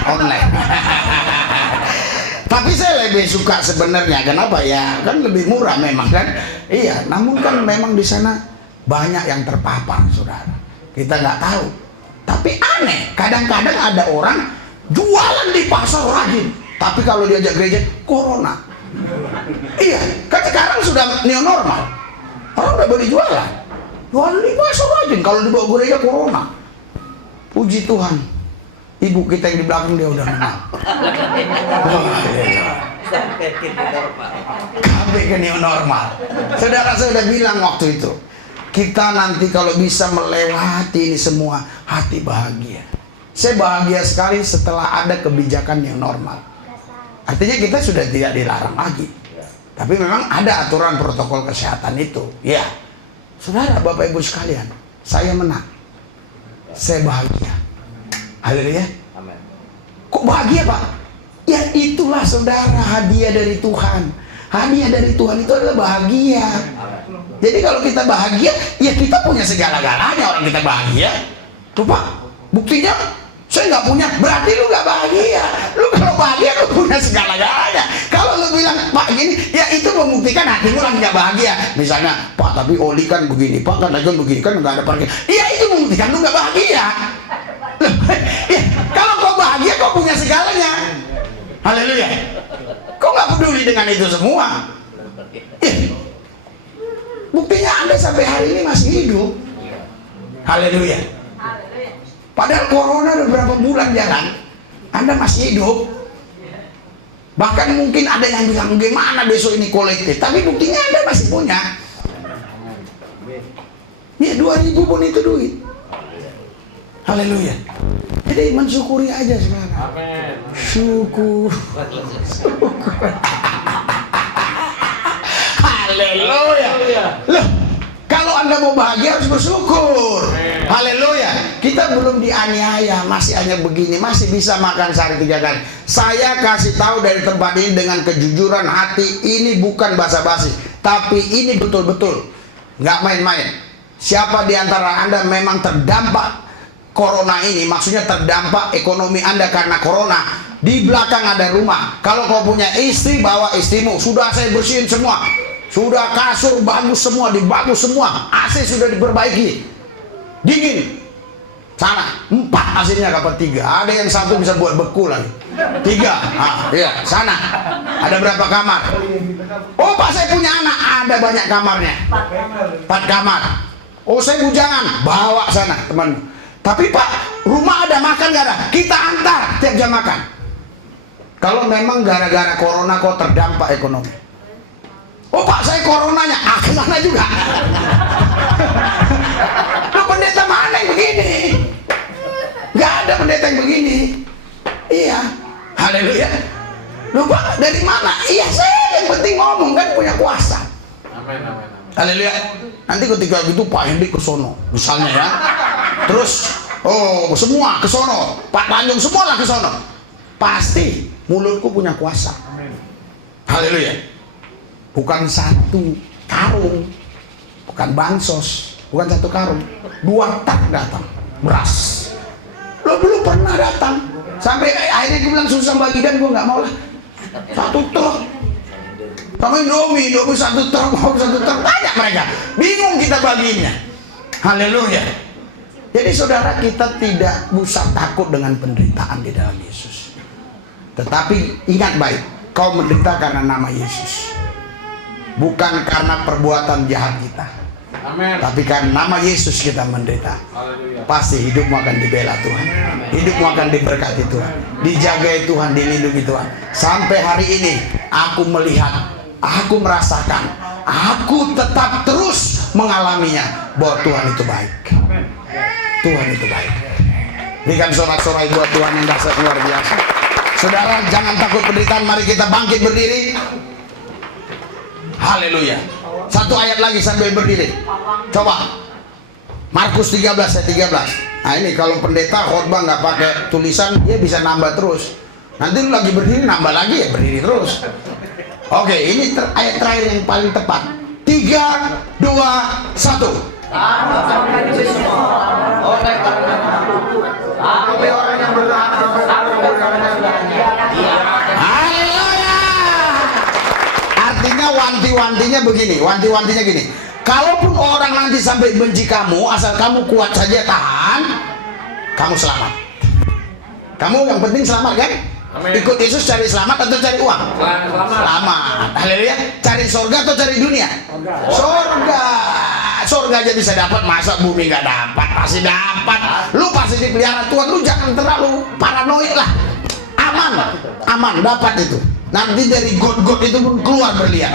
Tapi saya lebih suka sebenarnya, kenapa ya? Kan lebih murah memang kan. Iya, namun kan memang di sana banyak yang terpapar, saudara. Kita nggak tahu. Tapi aneh, kadang-kadang ada orang jualan di pasar rajin, tapi kalau diajak gereja, corona. Iya, kan sekarang sudah new normal. Orang udah boleh jualan di pasar rajin, kalau dibawa gereja corona. Puji Tuhan, ibu kita yang di belakang dia udah menang. Sampai ke new normal. Saudara saya sudah bilang waktu itu, kita nanti kalau bisa melewati ini semua, hati bahagia. Saya bahagia sekali setelah ada kebijakan yang normal. Artinya kita sudah tidak dilarang lagi. Tapi memang ada aturan protokol kesehatan itu. Ya, saudara, Bapak Ibu sekalian, saya menang. Saya bahagia. Haleluya. Kok bahagia, Pak? Ya itulah saudara, hadiah dari Tuhan. Hadiah dari Tuhan itu adalah bahagia. Jadi kalau kita bahagia, ya kita punya segala-galanya orang kita bahagia. Tuh Pak, buktinya saya nggak punya, berarti lu nggak bahagia. Lu kalau bahagia lu punya segala-galanya. Kalau lu bilang Pak gini, ya itu membuktikan hatimu lagi nggak bahagia. Misalnya, Pak tapi oli kan begini, Pak kan lagi begini, kan nggak ada parkir. Ya itu membuktikan lu nggak bahagia. Ya, kalau kau bahagia kau punya segalanya. Haleluya. Kau nggak peduli dengan itu semua. Ya. Buktinya Anda sampai hari ini masih hidup. Haleluya. Padahal corona udah berapa bulan jalan, Anda masih hidup. Bahkan mungkin ada yang bilang gimana besok ini kolektif, tapi buktinya Anda masih punya. Ya 2.000 pun itu duit. Haleluya. Jadi mensyukuri aja sekarang. Amin. Syukur. Haleluya. Loh, kalau Anda mau bahagia harus bersyukur. Haleluya. Kita belum dianiaya, masih hanya begini, masih bisa makan sehari 3 kali. Saya kasih tahu dari tempat ini dengan kejujuran hati, ini bukan basa-basi, tapi ini betul-betul, nggak main-main. Siapa di antara Anda memang terdampak corona ini, maksudnya terdampak ekonomi Anda karena corona, di belakang ada rumah. Kalau kau punya istri, bawa istrimu. Sudah saya bersihin semua. Sudah kasur bagus semua, dibagus semua. AC sudah diperbaiki. Dingin. Sana 4 AC-nya dapat 3. Ada yang 1 bisa buat beku lagi. 3. Ah, iya, sana. Ada berapa kamar? Oh, Pak saya punya anak, ada banyak kamarnya. 4 kamar. Oh, saya bujangan, bawa sana teman. Tapi Pak, rumah ada, makan gak ada? Kita antar tiap jam makan. Kalau memang gara-gara corona kok terdampak ekonomi. Oh Pak, saya coronanya, kemana juga? Lu pendeta mana yang begini? Gak ada pendeta yang begini. Iya, haleluya. Lu Pak, dari mana? Iya saya, yang penting ngomong kan punya kuasa. Amin, amin, amin. Haleluya. Nanti ketika gitu Pak Hendy ke sono, misalnya ya. Terus, oh semua ke sono, Pak Tanjung semualah ke sono. Pasti mulutku punya kuasa. Haleluya. Bukan 1 karung, bukan bansos, bukan 1 karung, 2 tak datang beras. Lo belum pernah datang. Sampai akhirnya gue bilang susah bagian, gue nggak mau lah. 1 truk. Sama Indomie 1 truk, mau 1 truk, banyak mereka. Bingung kita baginya. Haleluya. Jadi saudara, kita tidak usah takut dengan penderitaan di dalam Yesus. Tetapi ingat baik, kau menderita karena nama Yesus. Bukan karena perbuatan jahat kita. Amin. Tapi karena nama Yesus kita menderita. Haleluya. Pasti hidupmu akan dibela Tuhan. Hidupmu akan diberkati Tuhan. Dijagai Tuhan, dilindungi Tuhan. Sampai hari ini aku melihat, aku merasakan, aku tetap terus mengalaminya bahwa Tuhan itu baik. Tuhan itu baik. Berikan sorak-sorai buat Tuhan yang dahsyat luar biasa. Saudara, jangan takut penderitaan, mari kita bangkit berdiri. Haleluya. 1 ayat lagi sambil berdiri. Coba. Markus 13 ayat 13. Nah ini kalau pendeta khotbah nggak pakai tulisan, dia bisa nambah terus. Nanti lu lagi berdiri nambah lagi ya, berdiri terus. Oke, ini ayat terakhir yang paling tepat. 3, 2, 1. Oleh karena sampai orang yang berlaku sampai orang yang Haleluya. Artinya wanti-wantinya begini, wanti-wantinya gini. Kalaupun orang nanti sampai benci kamu, asal kamu kuat saja tahan, kamu selamat. Kamu yang penting selamat kan? Amin. Ikut Yesus cari selamat atau cari uang? Selamat. Selamat. Haleluya. Cari surga atau cari dunia? Surga. Surga aja bisa dapat, masa bumi nggak dapat? Pasti dapat. Lu pasti dipelihara Tuhan. Lu jangan terlalu paranoid lah. Aman, aman dapat itu. Nanti dari got-got itu pun keluar berlian.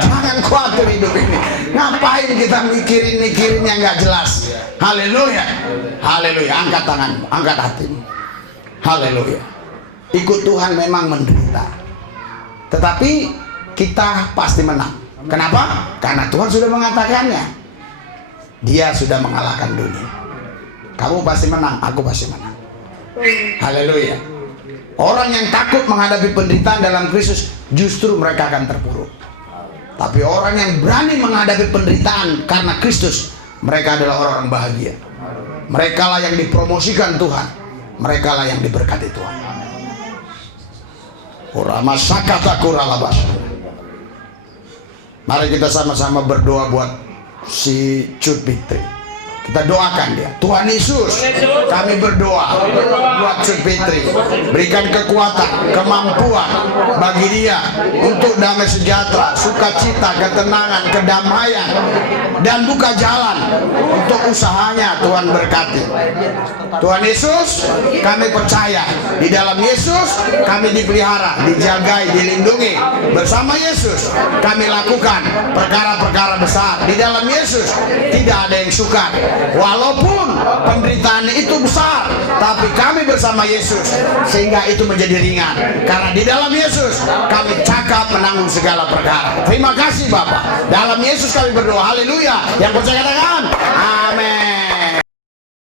Jangan khawatir hidup ini. Ngapain kita mikirin yang nggak jelas? Haleluya, haleluya. Angkat tanganmu, angkat hatimu. Haleluya. Ikut Tuhan memang menderita, tetapi kita pasti menang. Kenapa? Karena Tuhan sudah mengatakannya. Dia sudah mengalahkan dunia. Kamu pasti menang, aku pasti menang. Haleluya. Orang yang takut menghadapi penderitaan dalam Kristus, justru mereka akan terpuruk. Tapi orang yang berani menghadapi penderitaan karena Kristus, mereka adalah orang-orang bahagia. Mereka lah yang dipromosikan Tuhan. Mereka lah yang diberkati Tuhan. Mari kita sama-sama berdoa buat si Cut Fitri. Kita doakan dia. Tuhan Yesus, kami berdoa buat Cut Fitri. Berikan kekuatan, kemampuan bagi dia untuk damai sejahtera, sukacita, ketenangan, kedamaian, dan buka jalan untuk usahanya. Tuhan berkati. Tuhan Yesus, kami percaya di dalam Yesus kami dipelihara, dijagai, dilindungi. Bersama Yesus kami lakukan perkara-perkara besar. Di dalam Yesus tidak ada yang sukar. Walaupun penderitaan itu besar, tapi kami bersama Yesus sehingga itu menjadi ringan. Karena di dalam Yesus kami cakap menanggung segala perkara. Terima kasih Bapa. Dalam Yesus kami berdoa. Haleluya. Yang percaya katakan amin.